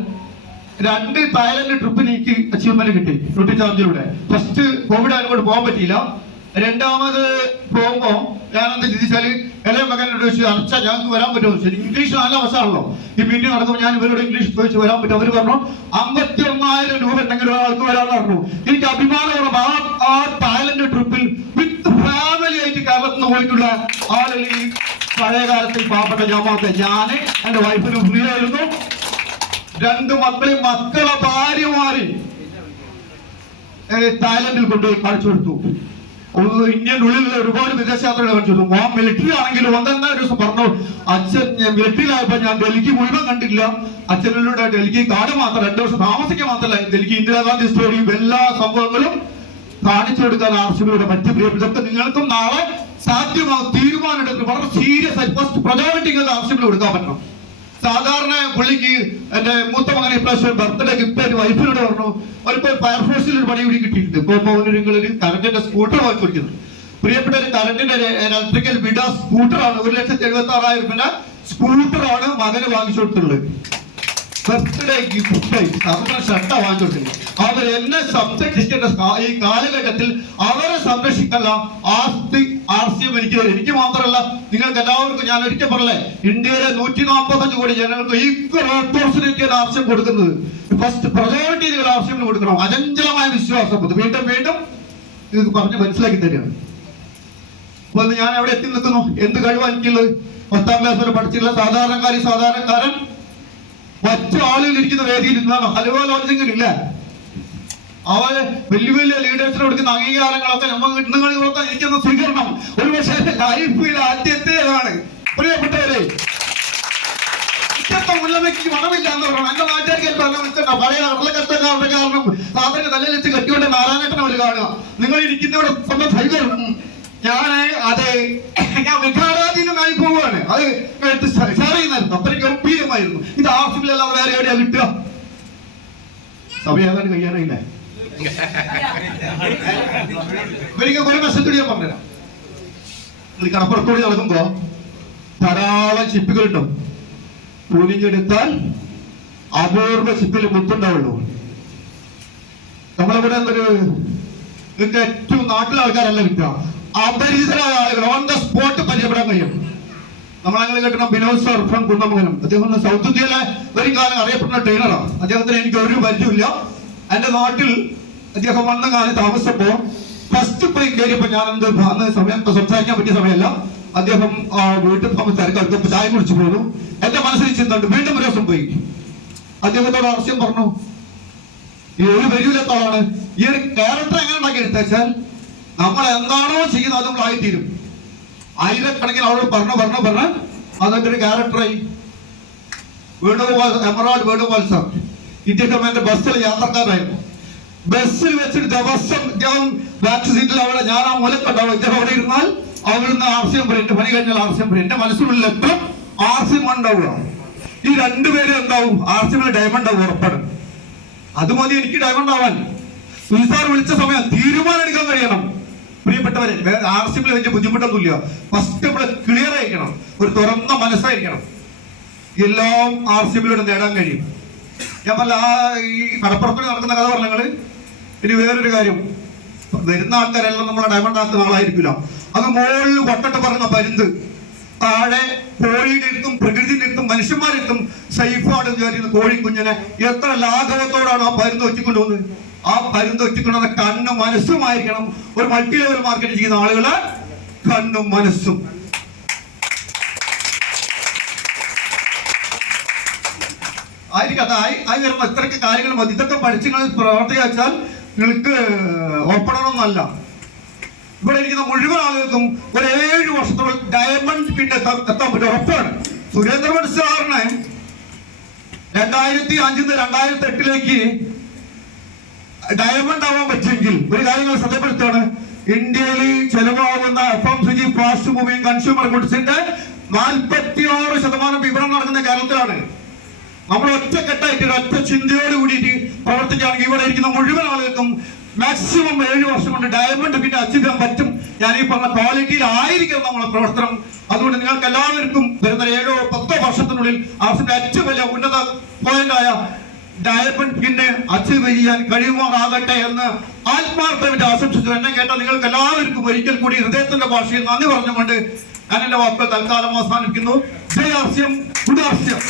2 തായ്ലൻഡ് ട്രിപ്പിന് എനിക്ക് അച്ചീവ്മെന്റ് കിട്ടി ഡ്യൂട്ടി ചാർജിലൂടെ. ഫസ്റ്റ് കോവിഡ് അങ്ങോട്ട് പോകാൻ പറ്റിയില്ല. 2ാമത് പോകുമ്പോ ഞാനെന്ത് ചിന്തിച്ചാല് ഇളയ മകനോട് ചോദിച്ചു, അച്ഛാ ഞങ്ങൾക്ക് വരാൻ പറ്റുമോ? ശരി, ഇംഗ്ലീഷ് നല്ല വശമാണല്ലോ. ഈ മീറ്റിംഗ് നടക്കുമ്പോൾ ഞാൻ ഇവരോട് ഇംഗ്ലീഷ് ചോദിച്ചു വരാൻ പറ്റും. അവർ പറഞ്ഞു 51,000 രൂപ ഉണ്ടെങ്കിൽ ഒരാൾക്ക് വരാൻ പറഞ്ഞു. എനിക്ക് അഭിമാനമുള്ള ആ തായ്ലൻഡ് ട്രിപ്പിൽ വിത്ത് ഫാമിലി ആയിട്ട് കേരളത്തിൽ നിന്ന് പോയിട്ടുള്ള ആളുകൾ ഈ പഴയ കാലത്തിൽ പാവപ്പെട്ട ജാമാത്തെ ഞാന് എന്റെ വൈഫിന് ഫ്രീ ആയിരുന്നു. 2 മക്കളെ ഭാര്യമാരി തായ്ലൻഡിൽ കൊണ്ടുപോയി കാണിച്ചു കൊടുത്തു. ഇന്ത്യൻ്റെ ഉള്ളിലുള്ള ഒരുപാട് വിദേശ യാത്രകൾ കാണിച്ചു. മോൻ മിലിറ്ററി ആണെങ്കിലും ഒന്നെന്നാ ഒരു ദിവസം പറഞ്ഞു, അച്ഛൻ മിലിറ്ററിയിലായപ്പോ ഞാൻ ഡൽഹി മുഴുവൻ കണ്ടില്ല, അച്ഛനിലൂടെ ഡൽഹി കാട് മാത്രം 2 ദിവസം താമസിക്കാൻ മാത്രമല്ല ഡൽഹി ഇന്ദിരാഗാന്ധി സ്റ്റേഡിയം എല്ലാ സംഭവങ്ങളും കാണിച്ചു കൊടുക്കാൻ ആവശ്യമുള്ള മറ്റു പ്രിയപ്പെട്ട നിങ്ങൾക്കും നാളെ സാധ്യമാകും. തീരുമാനം എടുക്കും, വളരെ സീരിയസ് ആയി ഫസ്റ്റ് പ്രയോറിറ്റി ആവശ്യങ്ങൾ കൊടുക്കാൻ പറ്റണം. സാധാരണ പുള്ളിക്ക് എന്റെ മൂത്ത മകനെ ഇപ്രാവശ്യം ബർത്ത്ഡേ ഗിഫ്റ്റ് ആയിട്ട് വൈഫിനോട് പറഞ്ഞു, അവരിപ്പോ ഫയർഫോഴ്സിൽ ഒരു പണി കൂടി കിട്ടിയിട്ടുണ്ട്. ഇപ്പൊ നിങ്ങളൊരു കറണ്ടിന്റെ സ്കൂട്ടർ വാങ്ങി കൊടുക്കുന്നത്. പ്രിയപ്പെട്ട ഒരു കറണ്ടിന്റെ ഇലക്ട്രിക്കൽ വിഡ സ്കൂട്ടറാണ്, 1,76,000 സ്കൂട്ടറാണ് മകന് വാങ്ങിച്ചു കൊടുത്തിട്ടുള്ളത്. ബർത്ത്ഡേ ഗിഫ്റ്റായി അവരുടെ ഷർട്ട വാങ്ങിച്ചു കൊടുത്തിട്ടുണ്ട്. അവർ എന്നെ സംരക്ഷിക്കേണ്ട ഈ കാലഘട്ടത്തിൽ അവരെ സംരക്ഷിക്കല്ല ആസ്തി ആർസ്യം എനിക്ക് മാത്രമല്ല നിങ്ങൾക്ക് എല്ലാവർക്കും. ഞാൻ ഒരിക്കൽ പറഞ്ഞേ, ഇന്ത്യയിലെ 145 കോടി ജനങ്ങൾക്ക് ഈക്വൽ ഓപ്പർച്യൂണിറ്റി ആർസ്യം കൊടുക്കുന്നത്. ഫസ്റ്റ് പ്രയോറിറ്റി നിങ്ങൾ ആർസ്യം കൊടുക്കണം. അചഞ്ചലമായ വിശ്വാസം വീണ്ടും വീണ്ടും ഇത് പറഞ്ഞ് മനസ്സിലാക്കി തരികയാണ്. അപ്പൊ ഞാൻ എവിടെ എത്തി നിൽക്കുന്നു? എന്ത് കഴിവാണ് എനിക്കുള്ളത്? 10ാം ക്ലാസ് വരെ പഠിച്ചിട്ടുള്ള സാധാരണക്കാരൻ മറ്റു ആളുകൾ ഇരിക്കുന്ന വേദിയിൽ ഇരുന്നാണ്. ഹലുവ ലോഞ്ചിങ്ങില്ല, അവര് വലിയ വലിയ ലീഡേഴ്സിന് കൊടുക്കുന്ന അംഗീകാരങ്ങളൊക്കെ നിങ്ങൾ കൊടുത്താൽ ഇരിക്കുന്ന സ്വീകരണം ഒരു പക്ഷേ ലൈഫിൽ ആദ്യത്തേതാണ്. പ്രിയപ്പെട്ടവരെ, മുല്ലമയ്ക്ക് മണമില്ല എന്ന് പറഞ്ഞു. എന്റെ നാട്ടുകാർക്ക് പഴയ അടലക്കത്തക്കാരുടെ കാരണം സാധനം തലയിലെച്ച് കെട്ടിയോണ്ട് നാരായണേട്ടനെ ഒരു കാണുക. നിങ്ങൾ ഇരിക്കുന്നവിടെ സ്വന്തം സൈകരണം അതെ ഞാൻ വികാരാധീനമായി പോവുകയാണ്. അത് ചെയ്യുന്നായിരുന്നു, അത്രയ്ക്ക് ഗംഭീരമായിരുന്നു. ഇത് ആർസിബിലല്ലാതെ വേറെ എവിടെയാ കിട്ടുക? സമയം ഏതാണ്ട് കഴിയാറില്ല. ഇവർക്ക് കുറെ മെസ്സേജ് ഞാൻ പറഞ്ഞുതരാം. നിങ്ങൾ കടപ്പുറത്തോട് നടക്കുമ്പോ ധാരാളം ചിപ്പുകളുണ്ടാവും. കുനിഞ്ഞെടുത്താൽ അപൂർവ ചിപ്പിൽ മുത്തുണ്ടാവുള്ളൂ. നമ്മളിവിടെ നിങ്ങൾക്ക് ഏറ്റവും നാട്ടിലെ ആൾക്കാരല്ല കിട്ടുക, അപരിചിതരായ ആളുകൾ ഓൺ ദ സ്പോട്ട് പരിചയപ്പെടാൻ കഴിയും. നമ്മളങ്ങനെ കേട്ടണം ബിനോദ് സർ ഫ്രം കുന്നമംഗലം. അദ്ദേഹം സൗത്ത് ഇന്ത്യയിലെ ഒരു കാലം അറിയപ്പെടുന്ന ട്രെയിനറാണ്. അദ്ദേഹത്തിന് എനിക്ക് ഒരു പരിചയമില്ല. എന്റെ നാട്ടിൽ അദ്ദേഹം വന്ന കാലം താമസിച്ചപ്പോ ഫസ്റ്റ് പോയി കയറിയപ്പോ ഞാൻ അന്ന് സമയം സംസാരിക്കാൻ പറ്റിയ സമയമല്ല. അദ്ദേഹം വീട്ടിൽ താമസിച്ചപ്പോൾ ചായ കുടിച്ചു പോന്നു. എന്റെ മനസ്സിൽ ചിന്തണ്ട്. വീണ്ടും ഒരു ദിവസം പോയി അദ്ദേഹത്തോട് ആവശ്യം പറഞ്ഞു, ഈ ഒരു വരിയില്ലാത്ത ആളാണ്. ഈ ഒരു ക്യാരക്ടർ എങ്ങനെ ഉണ്ടാക്കി എടുത്താൽ നമ്മൾ എന്താണോ ചെയ്യുന്നത് അത് നമ്മളായിത്തീരും. ആയിരക്കണക്കിന് അവരോട് പറഞ്ഞ് അതെന്റെ ഒരു ക്യാരക്ടറായി. എമറാൾഡ് വേണുഗോപാൽ സാർ ഇദ്ദേഹം എന്റെ ബസ്സിൽ യാത്രക്കാരായിരുന്നു. ബസ്സിൽ വെച്ചിട്ട് ദിവസം ഇദ്ദേഹം ബാക്ക് സീറ്റിൽ അവിടെ ഞാൻ ആ മൂലക്കുണ്ടാവും. ഇദ്ദേഹം അവിടെ ഇരുന്നാൽ അവിടുന്ന് ആർസ്യം പറയും, എന്റെ പണി കഴിഞ്ഞാൽ ആർസ്യം പറയും. എന്റെ മനസ്സിനുള്ളിൽ എപ്പോഴും ആർസ്യം ഉണ്ടാവുക. ഈ രണ്ടുപേരും എന്താവും? ആർസ്യമിൽ ഡയമണ്ട് ആവും ഉറപ്പാണ്. അത് മതി എനിക്ക് ഡയമണ്ട് ആവാൻ. സാർ വിളിച്ച സമയം തീരുമാനം എടുക്കാൻ കഴിയണം. പ്രിയപ്പെട്ടവരെ, ആർസിബിൽ വലിയ ബുദ്ധിമുട്ടൊന്നുമില്ല. ഫസ്റ്റ് നമ്മൾ ക്ലിയർ ആയിരിക്കണം, ഒരു തുറന്ന മനസ്സായിരിക്കണം. എല്ലാം ആർസിബിലൂടെ നേടാൻ കഴിയും. ഞാൻ പറഞ്ഞ ഈ കടപ്പുറത്തിൽ നടക്കുന്ന കഥ പറഞ്ഞങ്ങള്. ഇനി വേറൊരു കാര്യം, വരുന്ന ആൾക്കാരെല്ലാം നമ്മളെ ഡയമണ്ട് ആക്കുന്ന ആളായിരിക്കില്ല. അത് മുകളിൽ വട്ടട്ട് പറയുന്ന പരുന്ത്, താഴെ കോഴിയുടെ അടുത്തും പ്രകൃതിയുടെ അടുത്തും മനുഷ്യന്മാരെടുത്തും സൈഫാണ് വിചാരിക്കുന്ന കോഴി കുഞ്ഞിനെ എത്ര ലാഘവത്തോടാണ് ആ പരുന്ത് ഒറ്റിക്കൊണ്ടുപോകുന്നത്. ആ പരുന്ത് ഒറ്റിക്കൊണ്ടുവന്ന കണ്ണും മനസ്സുമായിരിക്കണം ഒരു മൾട്ടി ലെവൽ മാർക്കറ്റ് ചെയ്യുന്ന ആളുകള്. കണ്ണും മനസ്സും ആയിരിക്കും. ആയി വരുന്ന ഇത്രയ്ക്ക് കാര്യങ്ങൾ മതി. ഇതൊക്കെ പഠിച്ച് നിങ്ങൾ പ്രവർത്തിച്ചാൽ നിങ്ങൾക്ക് ഓപ്പണറൊന്നല്ല. ഇവിടെ ഇരിക്കുന്ന മുഴുവൻ ആളുകൾക്കും ഒരു 7 വർഷത്തോളം ഡയമണ്ട് പിന്നെ എത്താൻ പറ്റും, ഉറപ്പാണ്. സുരേന്ദ്രൻ സാറിന് 2005 2008 ഡയമണ്ട് ആവാൻ പറ്റുമെങ്കിൽ ഒരു കാര്യങ്ങൾ ശ്രദ്ധപ്പെടുത്താണ്. ഇന്ത്യയിൽ ചെലവാകുന്ന FMCG ഫാസ്റ്റ് മൂവിംഗ് കൺസ്യൂമർ ഗുഡ്സിന്റെ 46% വിപണനം നടക്കുന്ന കേരളത്തിലാണ്. നമ്മൾ ഒറ്റക്കെട്ടായിട്ട് ഒറ്റ ചിന്തയോട് കൂടിയിട്ട് പ്രവർത്തിക്കുകയാണെങ്കിൽ ഇവിടെ ഇരിക്കുന്ന മുഴുവൻ ആളുകൾക്കും മാക്സിമം 7 വർഷം കൊണ്ട് ഡയമണ്ട് പിന്നെ അച്ചീവ് ചെയ്യാൻ പറ്റും. ഞാൻ ഈ പറഞ്ഞ ക്വാളിറ്റിയിൽ ആയിരിക്കും നമ്മളെ പ്രവർത്തനം. അതുകൊണ്ട് നിങ്ങൾക്ക് എല്ലാവർക്കും വരുന്ന 7-10 വർഷത്തിനുള്ളിൽ ആർസിന്റെ ഏറ്റവും വലിയ ഉന്നത പോയിന്റായ ഡയമണ്ട് പിന്നെ അച്ചീവ് ചെയ്യാൻ കഴിയുമാറാകട്ടെ എന്ന് ആത്മാർത്ഥമായിട്ട് ആശംസിച്ചു. എന്നെ കേട്ട നിങ്ങൾക്ക് എല്ലാവർക്കും ഒരിക്കൽ കൂടി ഹൃദയത്തിന്റെ ഭാഷയിൽ നന്ദി പറഞ്ഞുകൊണ്ട് ഞാൻ എന്റെ വാക്കുകൾ തൽക്കാലം അവസാനിപ്പിക്കുന്നു. ജയ ആർസ്യം, ഗുഡ് ആർസ്യം.